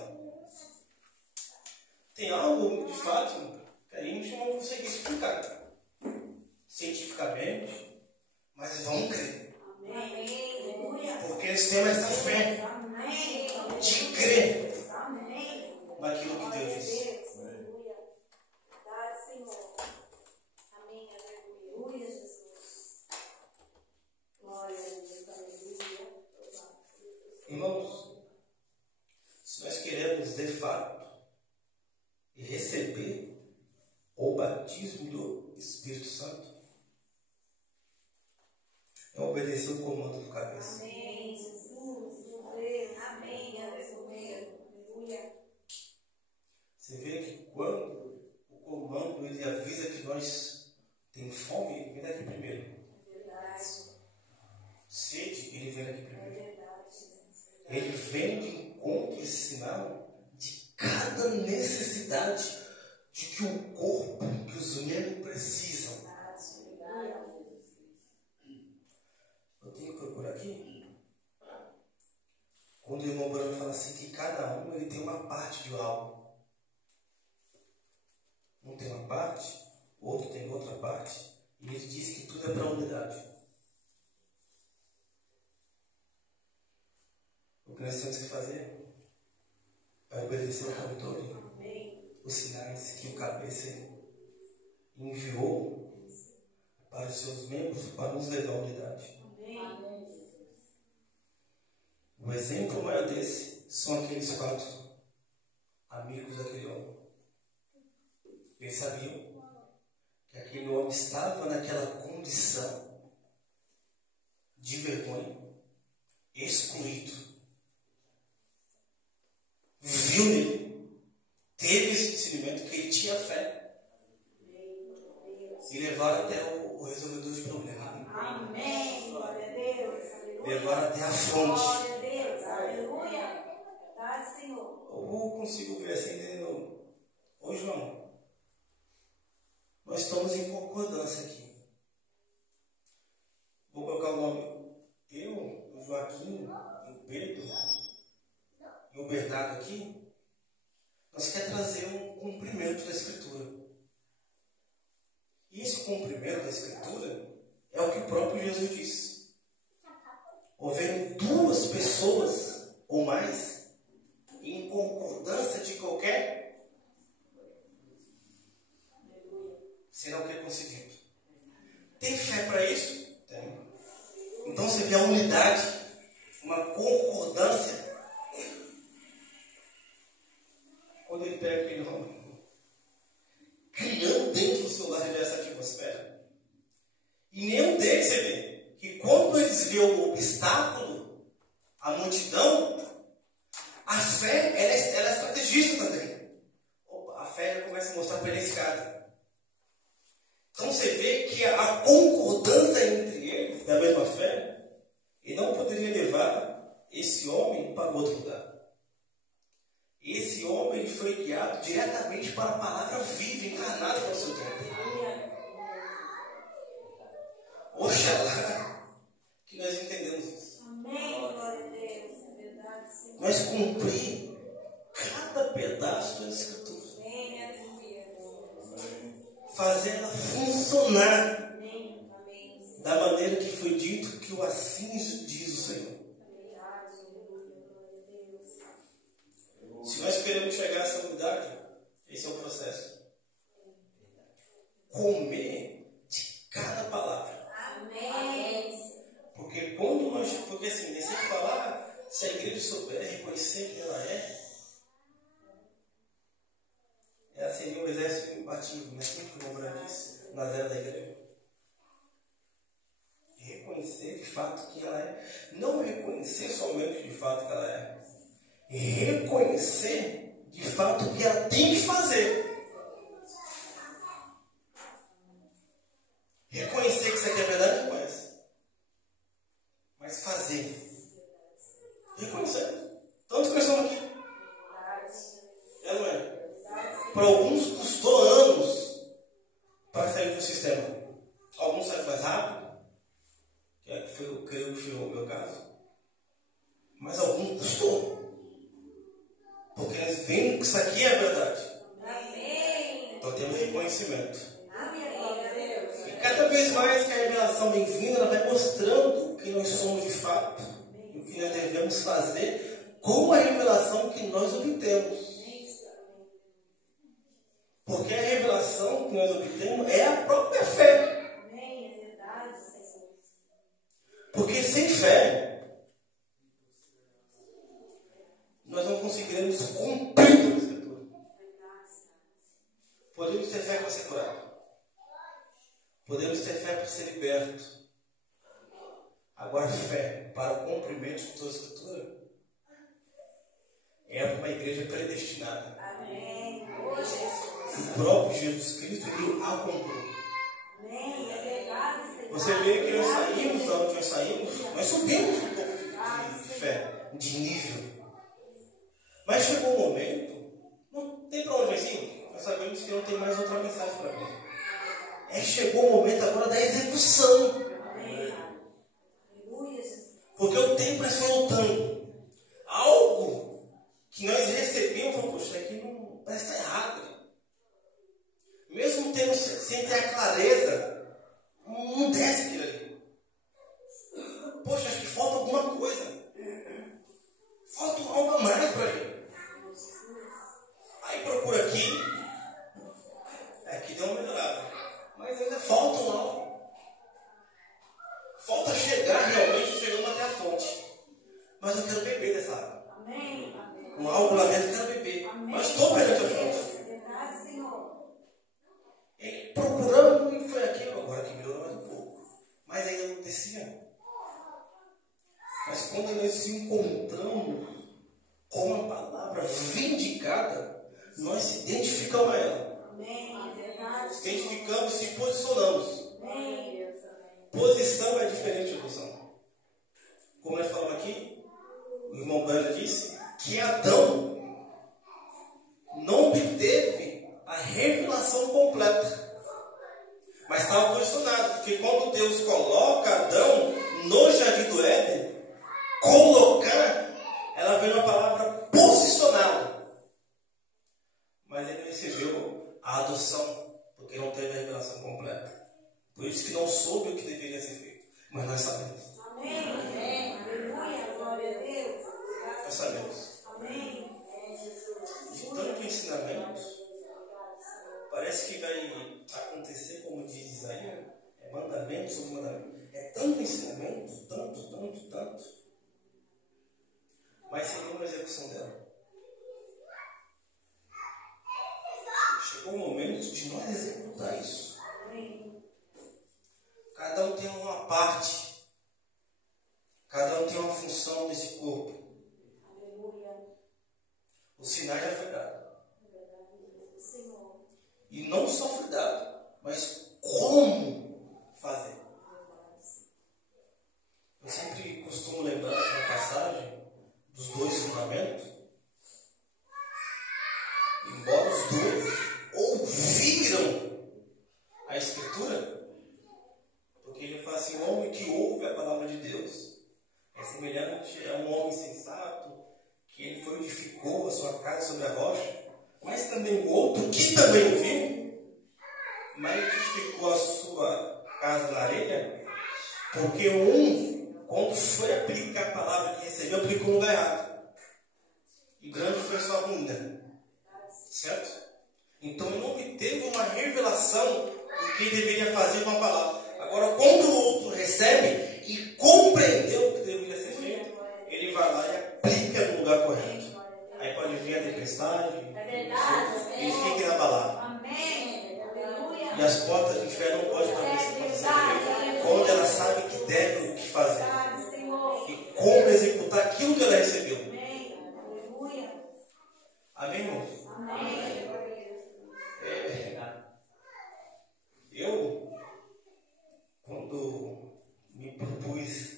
Tem algo, de fato, que a gente não consegue explicar cientificamente, mas vamos crer. Porque eles têm essa fé de crer naquilo que Deus disse. Irmãos, se nós queremos de fato receber o batismo do Espírito Santo, é obedecer o comando do cabeça. Amém, Jesus. Amém. Aleluia. Você vê que quando o comando ele avisa que nós temos fome, ele vem daqui primeiro. É verdade. Sede, ele vem daqui primeiro. É verdade. Ele vem de encontro esse sinal de cada necessidade de que o corpo, que os membros precisam. Eu tenho que procurar aqui. Quando o irmão Branco fala assim que cada um ele tem uma parte de algo. Um tem uma parte, o outro tem outra parte. E ele diz que tudo é para a unidade. que nós temos que fazer é obedecer ao controle, os sinais que o cabeça enviou para os seus membros para nos levar à unidade. O exemplo maior desse são aqueles 4 amigos daquele homem. Eles sabiam que aquele homem estava naquela condição de vergonha, excluído. Viu nele, teve esse discernimento que ele tinha fé e levaram até o resolvedor de problemas. Amém. Glória a Deus. Levaram até a fonte. Glória a Deus. Aleluia. Tá, Senhor. Eu consigo ver assim, entendeu? Ô João, nós estamos em concordância aqui. Vou colocar o nome. Eu, o Joaquim, o Pedro e o Bernardo aqui. Nós queremos trazer um cumprimento da Escritura. E esse cumprimento da Escritura é o que o próprio Jesus disse. Houver 2 pessoas ou mais em concordância de qualquer, será o que é concedido. Tem fé para isso? Tem. Então você vê a unidade, uma concordância. Quando ele pega aquele homem, criando dentro do seu lar essa atmosfera. E nenhum deles, você vê, que quando eles vê o obstáculo, a multidão, a fé, ela é estrategista também. Opa, a fé já começa a mostrar para ele a escada. Então você vê que a concordância entre eles, da mesma fé, e não poderia levar esse homem para outro lugar. Esse homem foi guiado diretamente para a palavra viva, encarnada para o seu tempo. Oxalá que nós entendemos isso. Amém. Glória a Deus. É verdade, Senhor. Nós cumprir cada pedaço da Escritura. Amém. Aleluia. Fazer ela funcionar Amém. Amém. da maneira que foi dito, que o assim diz o Senhor. Verdade. Aleluia. Glória a Deus. Se nós queremos chegar a essa unidade, esse é o processo. Comer de cada palavra. Amém. Porque quando nós... Porque assim, nesse que falar, se a igreja souber reconhecer quem ela ela seria um exército imbatível, mas sempre como o Moura disse, na zero da igreja. Reconhecer de fato quem ela é. Não reconhecer somente de fato que ela é. Reconhecer de fato o que ela tem que fazer. Reconhecer que isso aqui é verdade, reconhece. Mas fazer. Reconhecer. Tanto que nós estamos aqui. É, não é? Para alguns custou anos para sair do sistema. Alguns saem mais rápido. Eu creio que foi o meu caso. Mas alguns custou. Porque nós vemos que isso aqui é verdade. Amém. Então temos reconhecimento. Amém. Glória a Deus. E cada vez mais que a revelação vem vindo, ela vai mostrando o que nós somos de fato. E o que nós devemos fazer com a revelação que nós obtemos. Porque a revelação que nós obtemos é a própria fé. Amém. É verdade, Senhor. Porque sem fé, nós não conseguiremos cumprir a Escritura. Podemos ter fé para ser curado. Podemos ter fé para ser liberto. Agora, fé para o cumprimento de toda a Escritura é para uma igreja predestinada. Amém. Oh, Jesus. O próprio Jesus Cristo, ele a comprou. Amém. É verdade, Senhor. Você vê que nós saímos da onde nós saímos, nós subimos um pouco de fé, de nível. Mas chegou um momento, não tem para onde assim, nós sabemos que não tem mais outra mensagem para mim. Chegou o momento agora da execução. Aleluia, Jesus. Porque o tempo está voltando. Algo que nós recebemos, poxa, isso aqui não parece estar errado. Mesmo tendo, sem ter a clareza, não desce aquilo ali. Poxa, acho que falta alguma coisa. mas eu quero beber dessa água. Amém. Um algo lá dentro eu quero beber. Mas estou perante a fonte. Verdade, Senhor. E procurando, e foi aquilo, agora que melhorou mais um pouco. Mas ainda não descia. Mas quando nós se encontramos com a palavra vindicada, nós se identificamos a ela. Amém. Verdade. Se identificamos e se posicionamos. Amém. Posição é diferente de posição. Como nós falamos aqui, o irmão Banda disse que Adão não obteve a revelação completa, mas estava posicionado, porque quando Deus coloca Adão no jardim do Éden, colocar, ela veio na palavra posicionado, mas ele recebeu a adoção, porque não teve a revelação completa, por isso que não soube o que deveria ser feito, mas nós sabemos. Amém. Aleluia. Glória a Deus. Nós sabemos. Amém. De tanto ensinamento, parece que vai acontecer, como diz Isaías, é mandamento sobre mandamento. É tanto ensinamento, tanto, mas sem nenhuma execução dela. Chegou o momento de nós executar isso. Cada um tem uma parte, cada um tem uma função nesse corpo. O sinal já foi dado. E não só foi dado, mas como fazer. Eu sempre costumo lembrar uma passagem dos dois fundamentos. Embora os dois ouviram a Escritura, porque ele fala assim, o homem que ouve a palavra de Deus é semelhante a um homem sensato, que ele foi edificou a sua casa sobre a rocha, mas também o outro que também ouviu, mas edificou a sua casa na areia, porque quando foi aplicar a palavra que recebeu, aplicou no lugar errado. E grande foi sua ruína. Certo? Então ele não obteve uma revelação do que deveria fazer com a palavra. Agora, quando o outro recebe e compreendeu o que deveria ser feito, ele vai lá e aplica no lugar correto. Aí pode vir a tempestade, ele fica inabalável. E as portas do inferno não podem prevalecer quando ela sabe que deve o que fazer e como executar aquilo que ela recebeu. Amém, irmão? Eu, quando me propus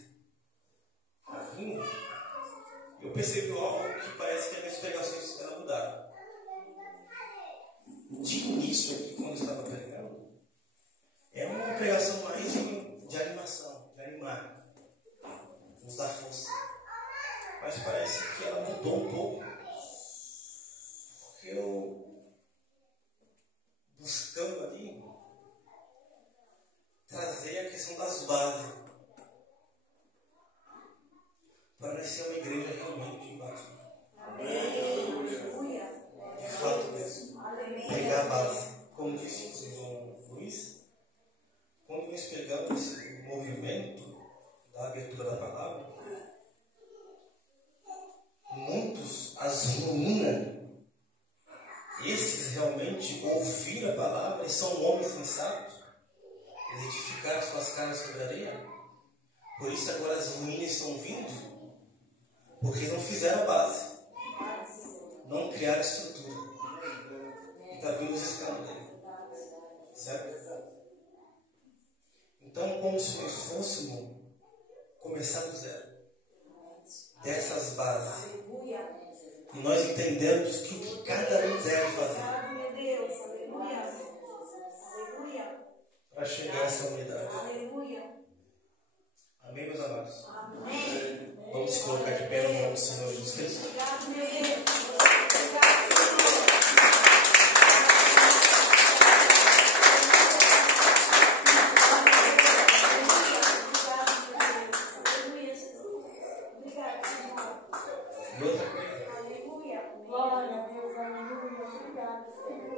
a vir, eu percebi algo que parece que as minhas pregações eram mudaram. De início aqui, quando eu estava pregando, é uma pregação mais de animação, de animar, nos dar força. Mas parece que ela mudou um pouco. Porque eu, buscando ali, trazer a questão das bases. Para nós ser uma igreja realmente embaixo. De fato mesmo. Pegar a base. Como disse o irmão Luiz, quando nós pegamos esse movimento da abertura da palavra, muitos as ruínas. Esses realmente ouviram a palavra e são homens sensatos. Eles edificaram suas casas sobre a areia. Por isso agora as ruínas estão vindo. Porque não fizeram a base. Não criaram estrutura. E está vindo os escândalos aí. Certo? Então, como se nós fôssemos começar do zero. Dessas bases. E nós entendemos que o que cada um deve fazer. Para chegar a essa unidade. Amém, meus amados? Amém. Vamos se colocar de pé no nome do Senhor Jesus Cristo. E outra coisa. Glória a Deus, aleluia. Obrigado, Senhor.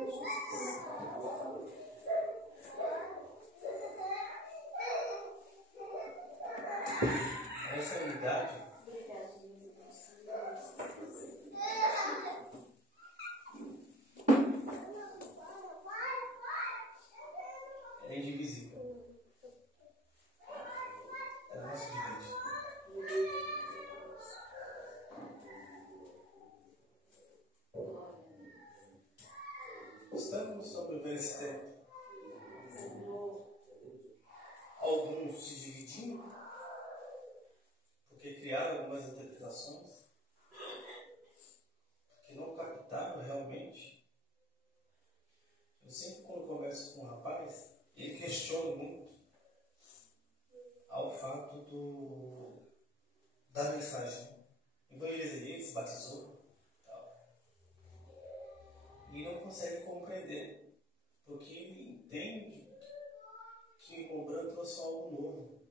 Essa unidade viver nesse tempo. Alguns se dividindo, porque criaram algumas interpretações que não captaram realmente. Eu sempre, quando converso com um rapaz, ele questiona muito ao fato da mensagem. Evangelizei ele, se batizou e não consegue compreender, porque ele entende que o irmão Branco trouxe algo novo.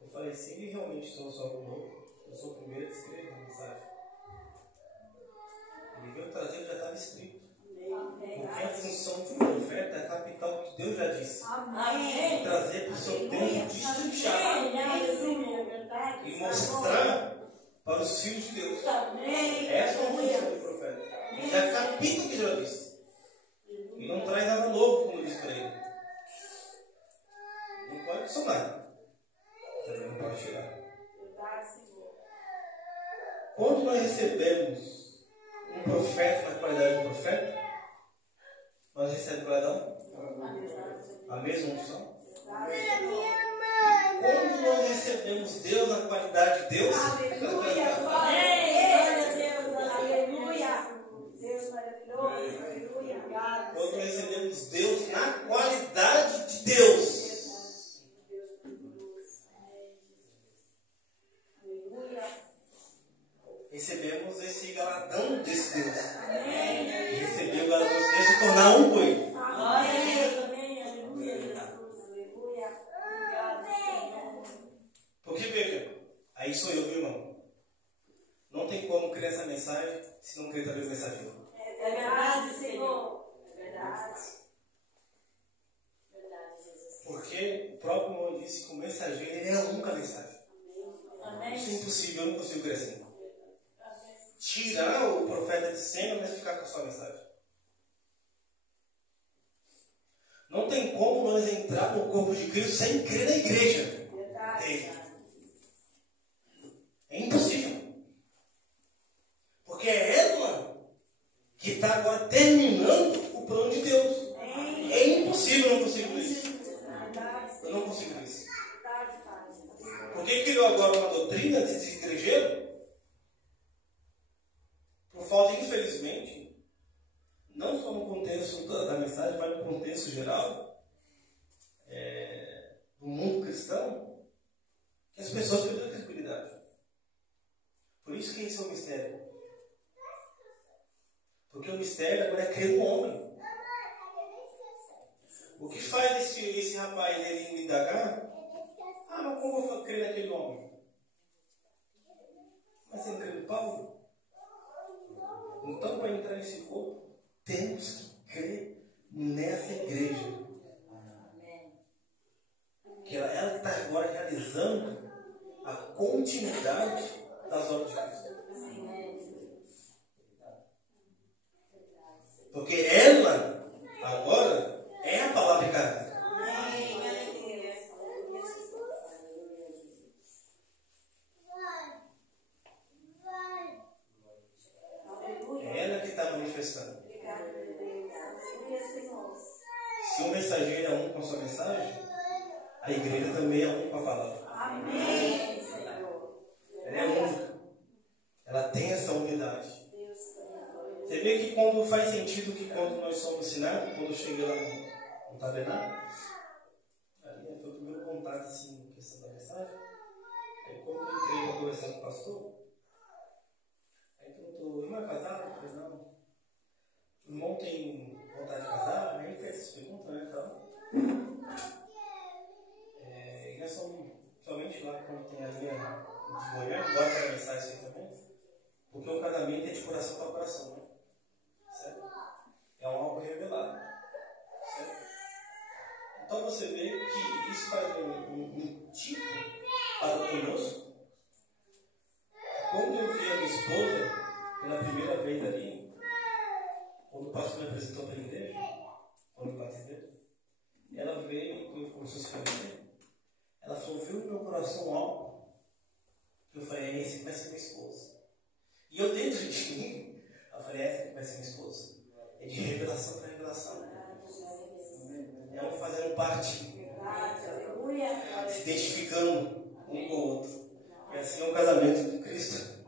Eu falei, se ele realmente trouxe algo novo, eu sou o primeiro a descrever a mensagem. Ele veio trazer o que já estava escrito. Porque a função de um profeta é captar o que Deus já disse. Amém. E trazer para o seu tempo destrinchar. E mostrar para os filhos de Deus. Essa é a função do profeta. Ele já capta o que já disse. E não traz nada novo, como diz para ele. Não pode adicionar. Também não pode tirar. Quando nós recebemos um profeta na qualidade de profeta, nós recebemos cada um a mesma unção. Quando nós recebemos Deus na qualidade de Deus, Aleluia, Deus maravilhoso, aleluia. Quando recebemos Deus na qualidade de Deus, recebemos esse galardão desse Deus. E receber o galardão desse Deus se tornar um com ele. Glória a Deus, amém, aleluia, Jesus, aleluia. Obrigado, Senhor. Porque veja, aí sou eu, viu, irmão? Não tem como crer essa mensagem se não crer também o mensageiro. É verdade, Senhor. É verdade. Porque o próprio irmão disse que o mensageiro ele é a única mensagem. Amém. Isso é impossível, eu não consigo crer assim. Tirar o profeta de cena para ficar com a sua mensagem. Não tem como nós entrar no corpo de Cristo sem crer na igreja dele. É impossível. Porque é ela que está agora terminando o plano de Deus. É impossível, eu não consigo isso. Eu não consigo isso. Porque criou agora uma doutrina desse igrejeiro? Por falta, infelizmente, não só no contexto da mensagem, mas no contexto geral do mundo cristão, que as pessoas perderam a credibilidade. Por isso que esse é o mistério. Porque o mistério agora é crer no homem. O que faz esse rapaz ele me indagar? Ah, mas como eu vou crer naquele homem? Mas você não crê no Paulo? Então, para entrar nesse corpo, temos que crer nessa igreja. Que ela está agora realizando a continuidade das obras de Cristo. Porque ela, agora, é a palavra encarnada. É ela que está manifestando. Se o mensageiro é um com a sua mensagem, a igreja também é um com a palavra. Amém, Senhor. Ela é única. Ela tem essa unidade. Você vê que quando faz sentido que quando nós somos ensinados, quando eu cheguei lá no tabernáculo, ali foi o primeiro contato assim, questão da mensagem. Aí quando eu entrei para conversar com o pastor, aí perguntou, irmão é casado? Eu falei, não. O irmão tem vontade de casar? Aí fez essa pergunta, né? Então, e nós somos somente lá quando tem a linha de Goiânia, agora quero mensagem isso aí também, porque o casamento é de coração para coração, né? Certo? É um algo revelado. Certo? Então você vê que isso faz um tipo para conosco. Quando eu vi a minha esposa pela primeira vez ali, quando o pastor me apresentou para a igreja, quando eu batizei, ela veio e começou a se conhecer. Ela falou, viu no meu coração algo? Eu falei, esse vai ser minha esposa. E eu dentro de mim, eu falei, essa vai ser minha esposa. É de revelação para revelação. É um fazendo parte, se identificando um com o outro. E assim é o casamento de Cristo.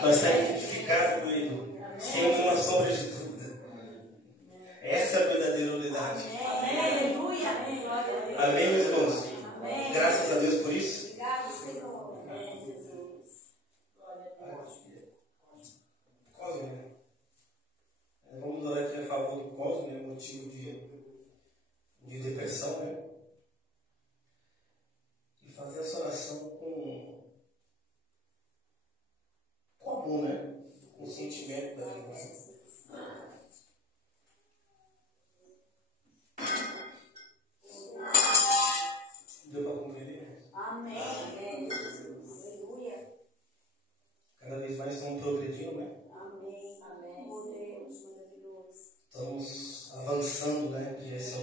Nós estamos identificados com Ele, sem nenhuma sombra de dúvida. Essa é a verdadeira unidade. Amém, meus irmãos? Graças a Deus por isso. Cosme. Vamos orar aqui a favor do Cosme, motivo de depressão, né? E fazer essa oração com amor, né? Com o sentimento da vida. Deu para compreender? Amém. Aleluia. Cada vez mais estamos progredindo, né? Amém. Amém. Maravilhoso. Estamos avançando, né? Que esse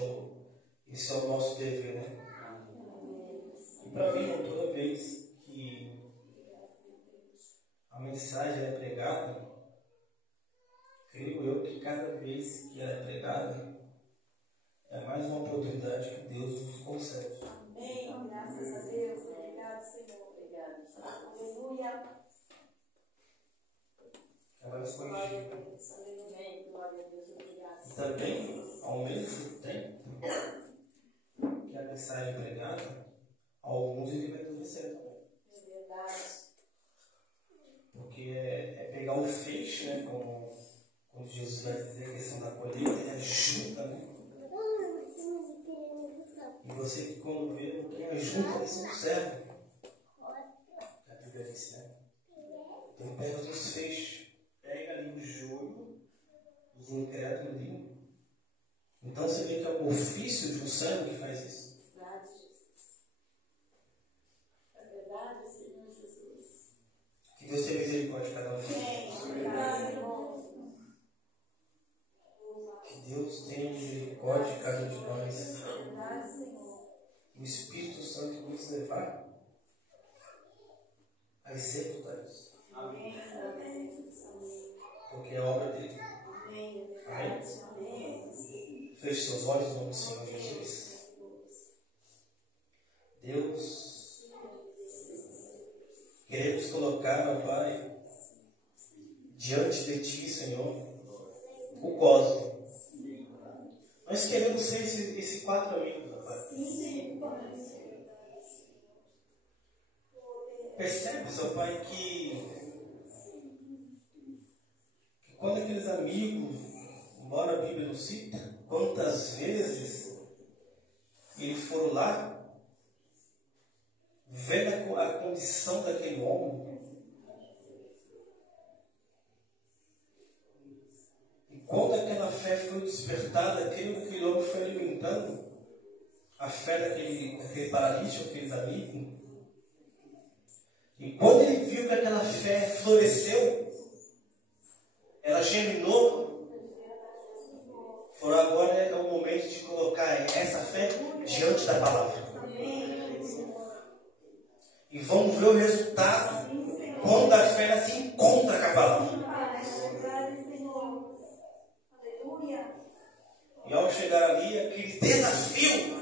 é o nosso dever, né? E para mim, toda vez que a mensagem é pregada, creio eu que cada vez que ela é pregada, é mais uma oportunidade que Deus nos concede. Amém. Graças a Deus. Obrigado, Senhor. Obrigado. Aleluia. Ela nos Glória a corrige. Deus. Aleluia. Glória a Deus. Obrigado. E também, ao mesmo tempo que a mensagem é pregada, alguns ele vai endurecer também. É verdade. Porque é pegar o feixe, né? Quando Jesus vai dizer a questão da colheita, ele ajuda, né? E você que quando vê quem ajuda, eles não servem. A Bíblia disse, né? Então pega os feixes, pega ali o joio, os incrédulos ali. Então você vê que é o ofício de um servo que faz isso. Verdade, Jesus. É verdade, Senhor Jesus. Que Deus tenha misericórdia de cada um de nós. Obrigado, Senhor. Que Deus tenha misericórdia de cada um de nós. Verdade, Senhor. O Espírito Santo nos levar a executar isso. Amém. Amém. Porque é obra dele. Amém. Amém? Amém. Feche seus olhos no nome do Senhor Jesus. Deus, queremos colocar, ó Pai, diante de Ti, Senhor, o Cosmo. Nós queremos ser esse quatro amigos, ó Pai. Percebes, ó Pai, que quando aqueles amigos, embora a Bíblia não cita, quantas vezes eles foram lá, vendo a condição daquele homem, e quando aquela fé foi despertada, aquele homem foi alimentando a fé daquele paralítico, aqueles amigos. E quando ele viu que aquela fé floresceu, ela germinou, falou: agora é o momento de colocar essa fé diante da palavra. E vamos ver o resultado quando a fé se encontra com a palavra. E ao chegar ali, aquele desafio,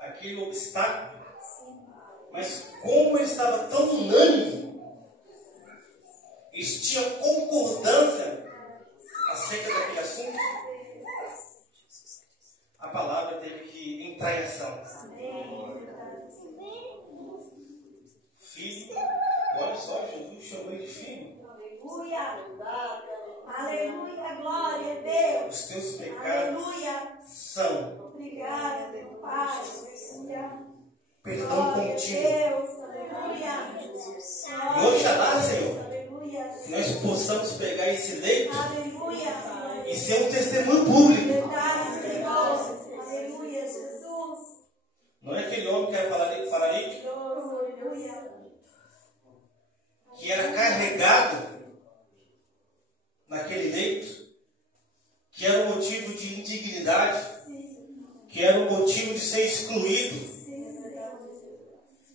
aquele obstáculo, mas como ele estava tão unânime, eles tinham concordância acerca daquele assunto, a palavra teve que entrar em ação. Filho, olha só, Jesus chamou ele de filho. Aleluia. Aleluia, glória a Deus. Os teus pecados são Obrigada, meu Pai. perdão Glória a contigo. Deus. Aleluia. E oxalá, Senhor, Aleluia. que nós possamos pegar esse leito Aleluia. e ser um testemunho público. Verdade, Senhor. Aleluia, Jesus. Não é aquele homem que era paralítico, Aleluia. que era carregado naquele leito, que era um motivo de indignidade, que era um motivo de ser excluído.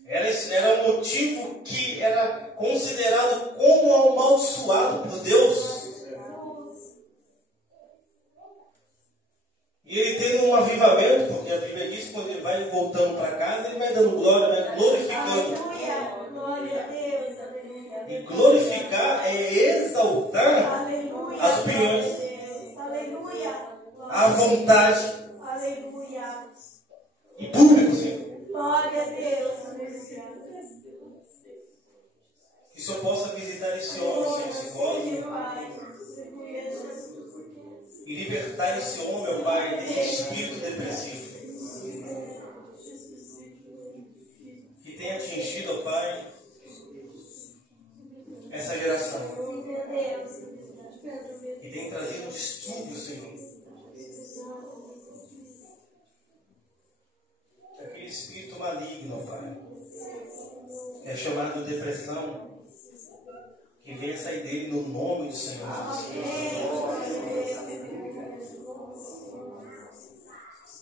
Era um motivo que era considerado como amaldiçoado por Deus. Que o Senhor possa visitar esse homem, esse psicólogo, e libertar esse homem, ó Pai, desse espírito depressivo que tem atingido, ó Pai, essa geração, que tem trazido um distúrbio, Senhor. Aquele espírito maligno, ó Pai, que é chamado de depressão, que venha sair dele no nome do Senhor Jesus.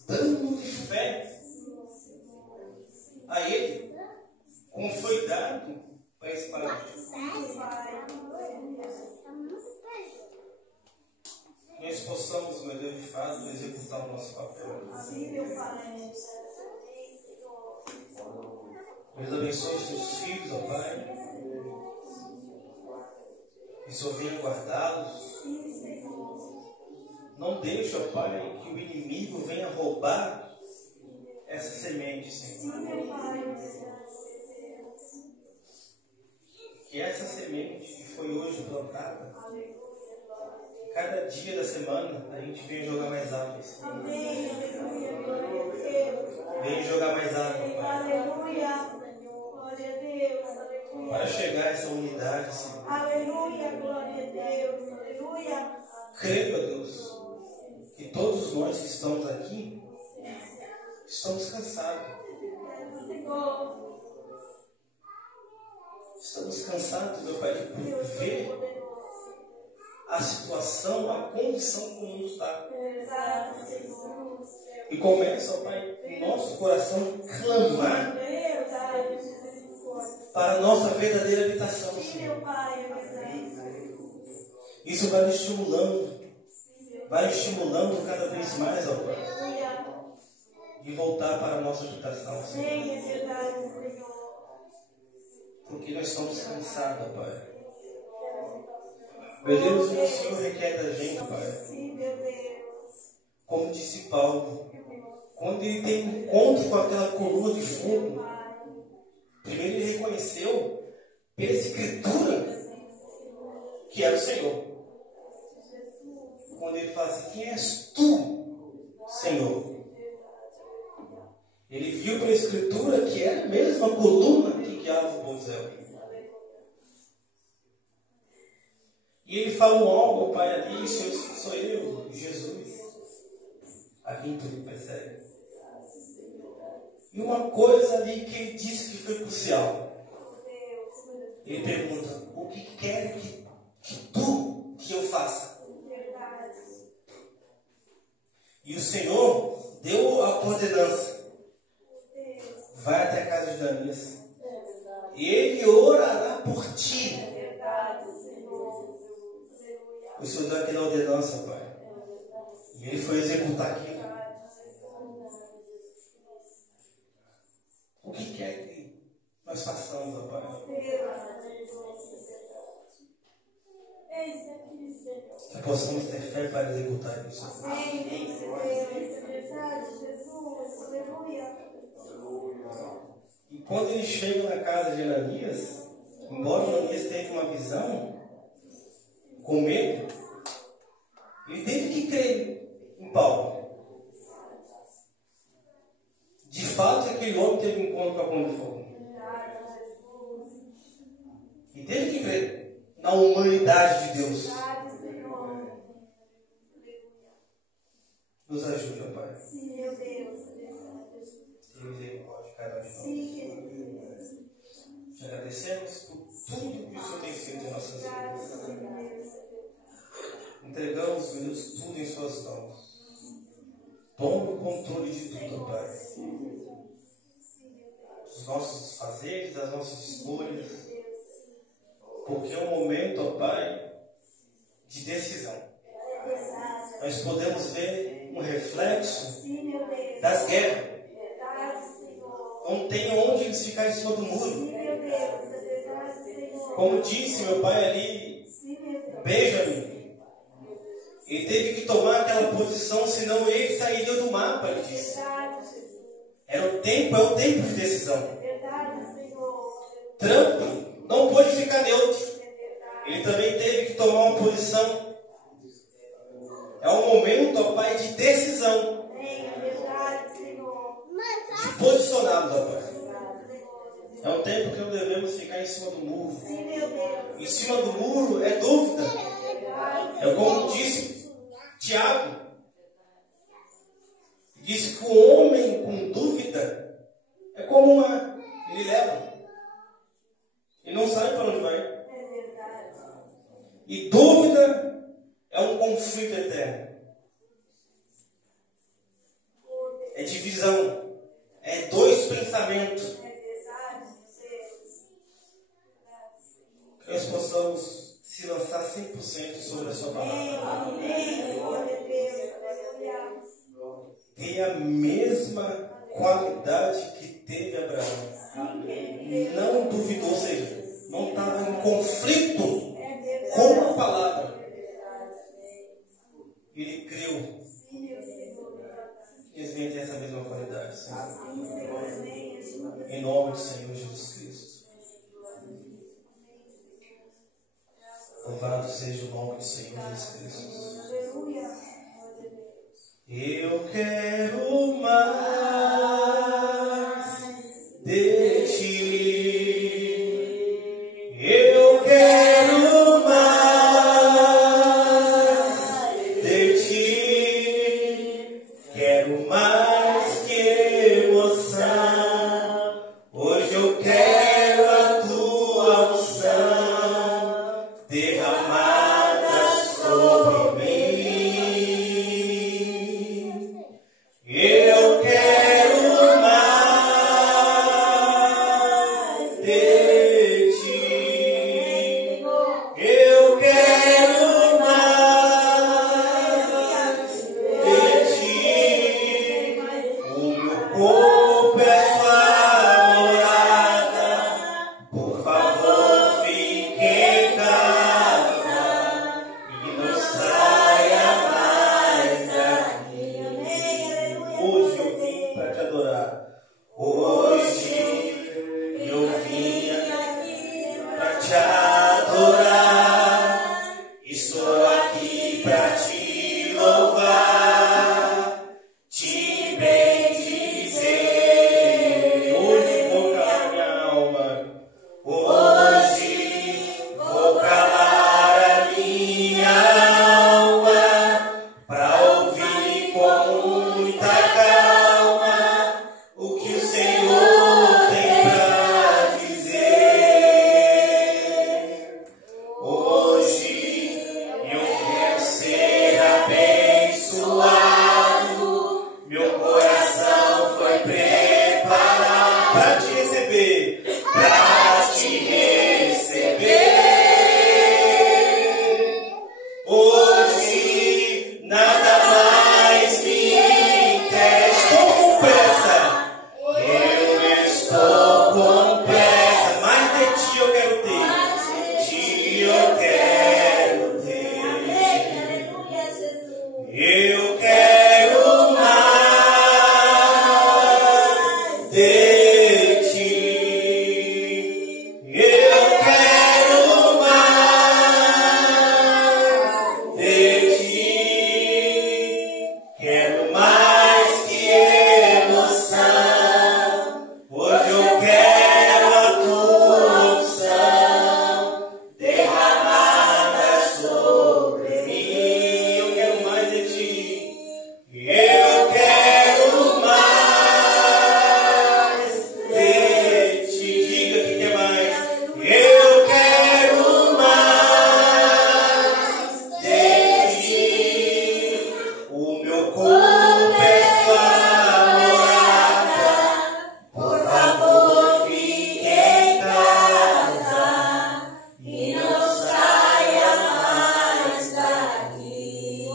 Dando-lhe fé a Ele, como foi dado para esse paralítico. Nós possamos, meu Deus, de fato, executar o nosso papel. Deus abençoe os teus filhos, ó Pai. Que o Senhor venha guardá-los. Não deixe, ó Pai, que o inimigo venha roubar essa semente, Senhor. Que essa semente que foi hoje plantada, cada dia da semana a gente venha jogar mais água. Venha jogar mais água, Pai. Para chegar a essa unidade, Senhor. Aleluia, glória a Deus. Aleluia. Creio, ó Deus, que todos nós que estamos aqui estamos cansados. Estamos cansados, meu Pai, de ver a situação, a condição como nos está. E começa, ó Pai, o nosso coração clamar para a nossa verdadeira habitação, Senhor. Isso vai nos estimulando cada vez mais, ó Pai, de voltar para a nossa habitação, Senhor. Porque nós estamos cansados, ó Pai. Meu Deus, o Senhor requer da gente, Pai. Como disse Paulo, quando ele tem um encontro com aquela coluna de fogo, primeiro ele reconheceu pela Escritura que era o Senhor. Quando ele fala assim, quem és tu, Senhor? Ele viu pela Escritura que era mesmo a coluna que guiava o povo de Israel. E ele falou algo, Pai, ali, sou eu, Jesus, a quem tu percebe. E uma coisa ali que ele disse que foi crucial. Ele pergunta, o que quer que eu faça? E o Senhor deu a ordenança. Vai até a casa de Ananias. Ele orará por ti. O Senhor deu aquela ordenança, Pai. E ele foi executar aquilo. O que quer que nós façamos, ó Pai? Que possamos ter fé para executar isso. E quando ele chega na casa de Ananias, embora Ananias tenha uma visão, com medo, ele teve que crer em Paulo. De fato, aquele homem teve um encontro com a coluna de fogo. E teve que crer na humanidade de Deus. Nos ajude, ó Pai. Sim, meu Deus. Tenha misericórdia de cada um de nós. Te agradecemos por tudo que o Senhor tem feito em nossas vidas. Entregamos, meu Deus, tudo em suas mãos. Tome o controle de tudo, Pai. Dos nossos fazeres, das nossas escolhas. Porque é um momento, ó Pai, de decisão. Nós podemos ver um reflexo das guerras. Não tem onde eles ficarem em cima do muro. Como disse meu pai ali, Benjamin, ele teve que tomar aquela posição, senão ele sairia do mapa, ele disse. É o tempo de decisão. Trump não pôde ficar neutro. cima do muro. Sim, meu Deus. Em cima do muro é dúvida. É como disse Tiago. Disse que o homem com dúvida é como uma... Ele leva. Ele não sabe para onde vai. É verdade. E dúvida é um conflito eterno. É divisão. É dois pensamentos. É verdade, Deus. Que nós possamos se lançar 100% sobre a sua palavra. Amém. Glória a Deus. Aleluia. Tem a mesma qualidade que teve Abraão. Não duvidou, ou seja, não estava em conflito com a palavra. Ele creu. Eles vêm ter essa mesma qualidade, Senhor. Em nome do Senhor Jesus Cristo. Louvado seja o nome do Senhor Jesus Cristo. Eu quero mais de ti. Eu quero mais de ti. Quero mais que emoção. Hoje eu quero a tua unção derramada sobre mim. Eu quero mais de ti. Eu quero mais de ti. O meu corpo é sua morada. Por favor, fique em casa e não saia mais daqui. Hoje eu vim para te adorar. Hoje eu vim para te adorar. Estou aqui para te louvar, te bendizer. Hoje vou calar minha alma. Hoje vou calar a minha alma para ouvir com muita calma o que o Senhor tem para dizer. Hoje eu quero ser abençoado. Meu coração foi preparado para te receber. Para te receber. Hoje nada mais me interessa. Estou com pressa. Eu estou com pressa. Mais de ti eu quero ter. Ti eu quero ter. Aleluia, Jesus. Eu quero mais de ti. Eu quero mais de ti. Quero mais que emoção. Hoje eu quero a tua unção derramada sobre mim. Eu quero mais de ti. Eu quero mais de ti. Diga que quer mais. Eu quero mais de ti. O meu corpo é sua morada. Por favor, fique em casa e não saia mais daqui. O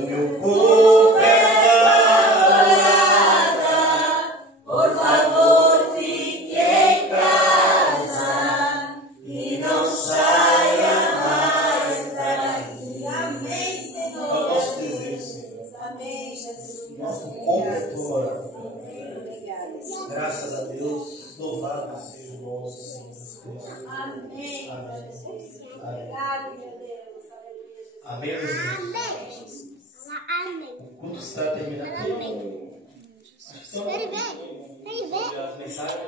meu corpo é morada. Por favor, fique em casa e não saia mais daqui. Amém, É o Senhor. nosso desejo, Senhor. Amém, Jesus. Nosso completor. Obrigada. Graças a Deus, louvado seja o nosso Senhor Jesus Cristo. Amém. Amém. Obrigado, meu Deus. Aleluia, Jesus. Amém, meus irmãos. O culto está terminando. Acho que estamos- Vem ver. As mensagens.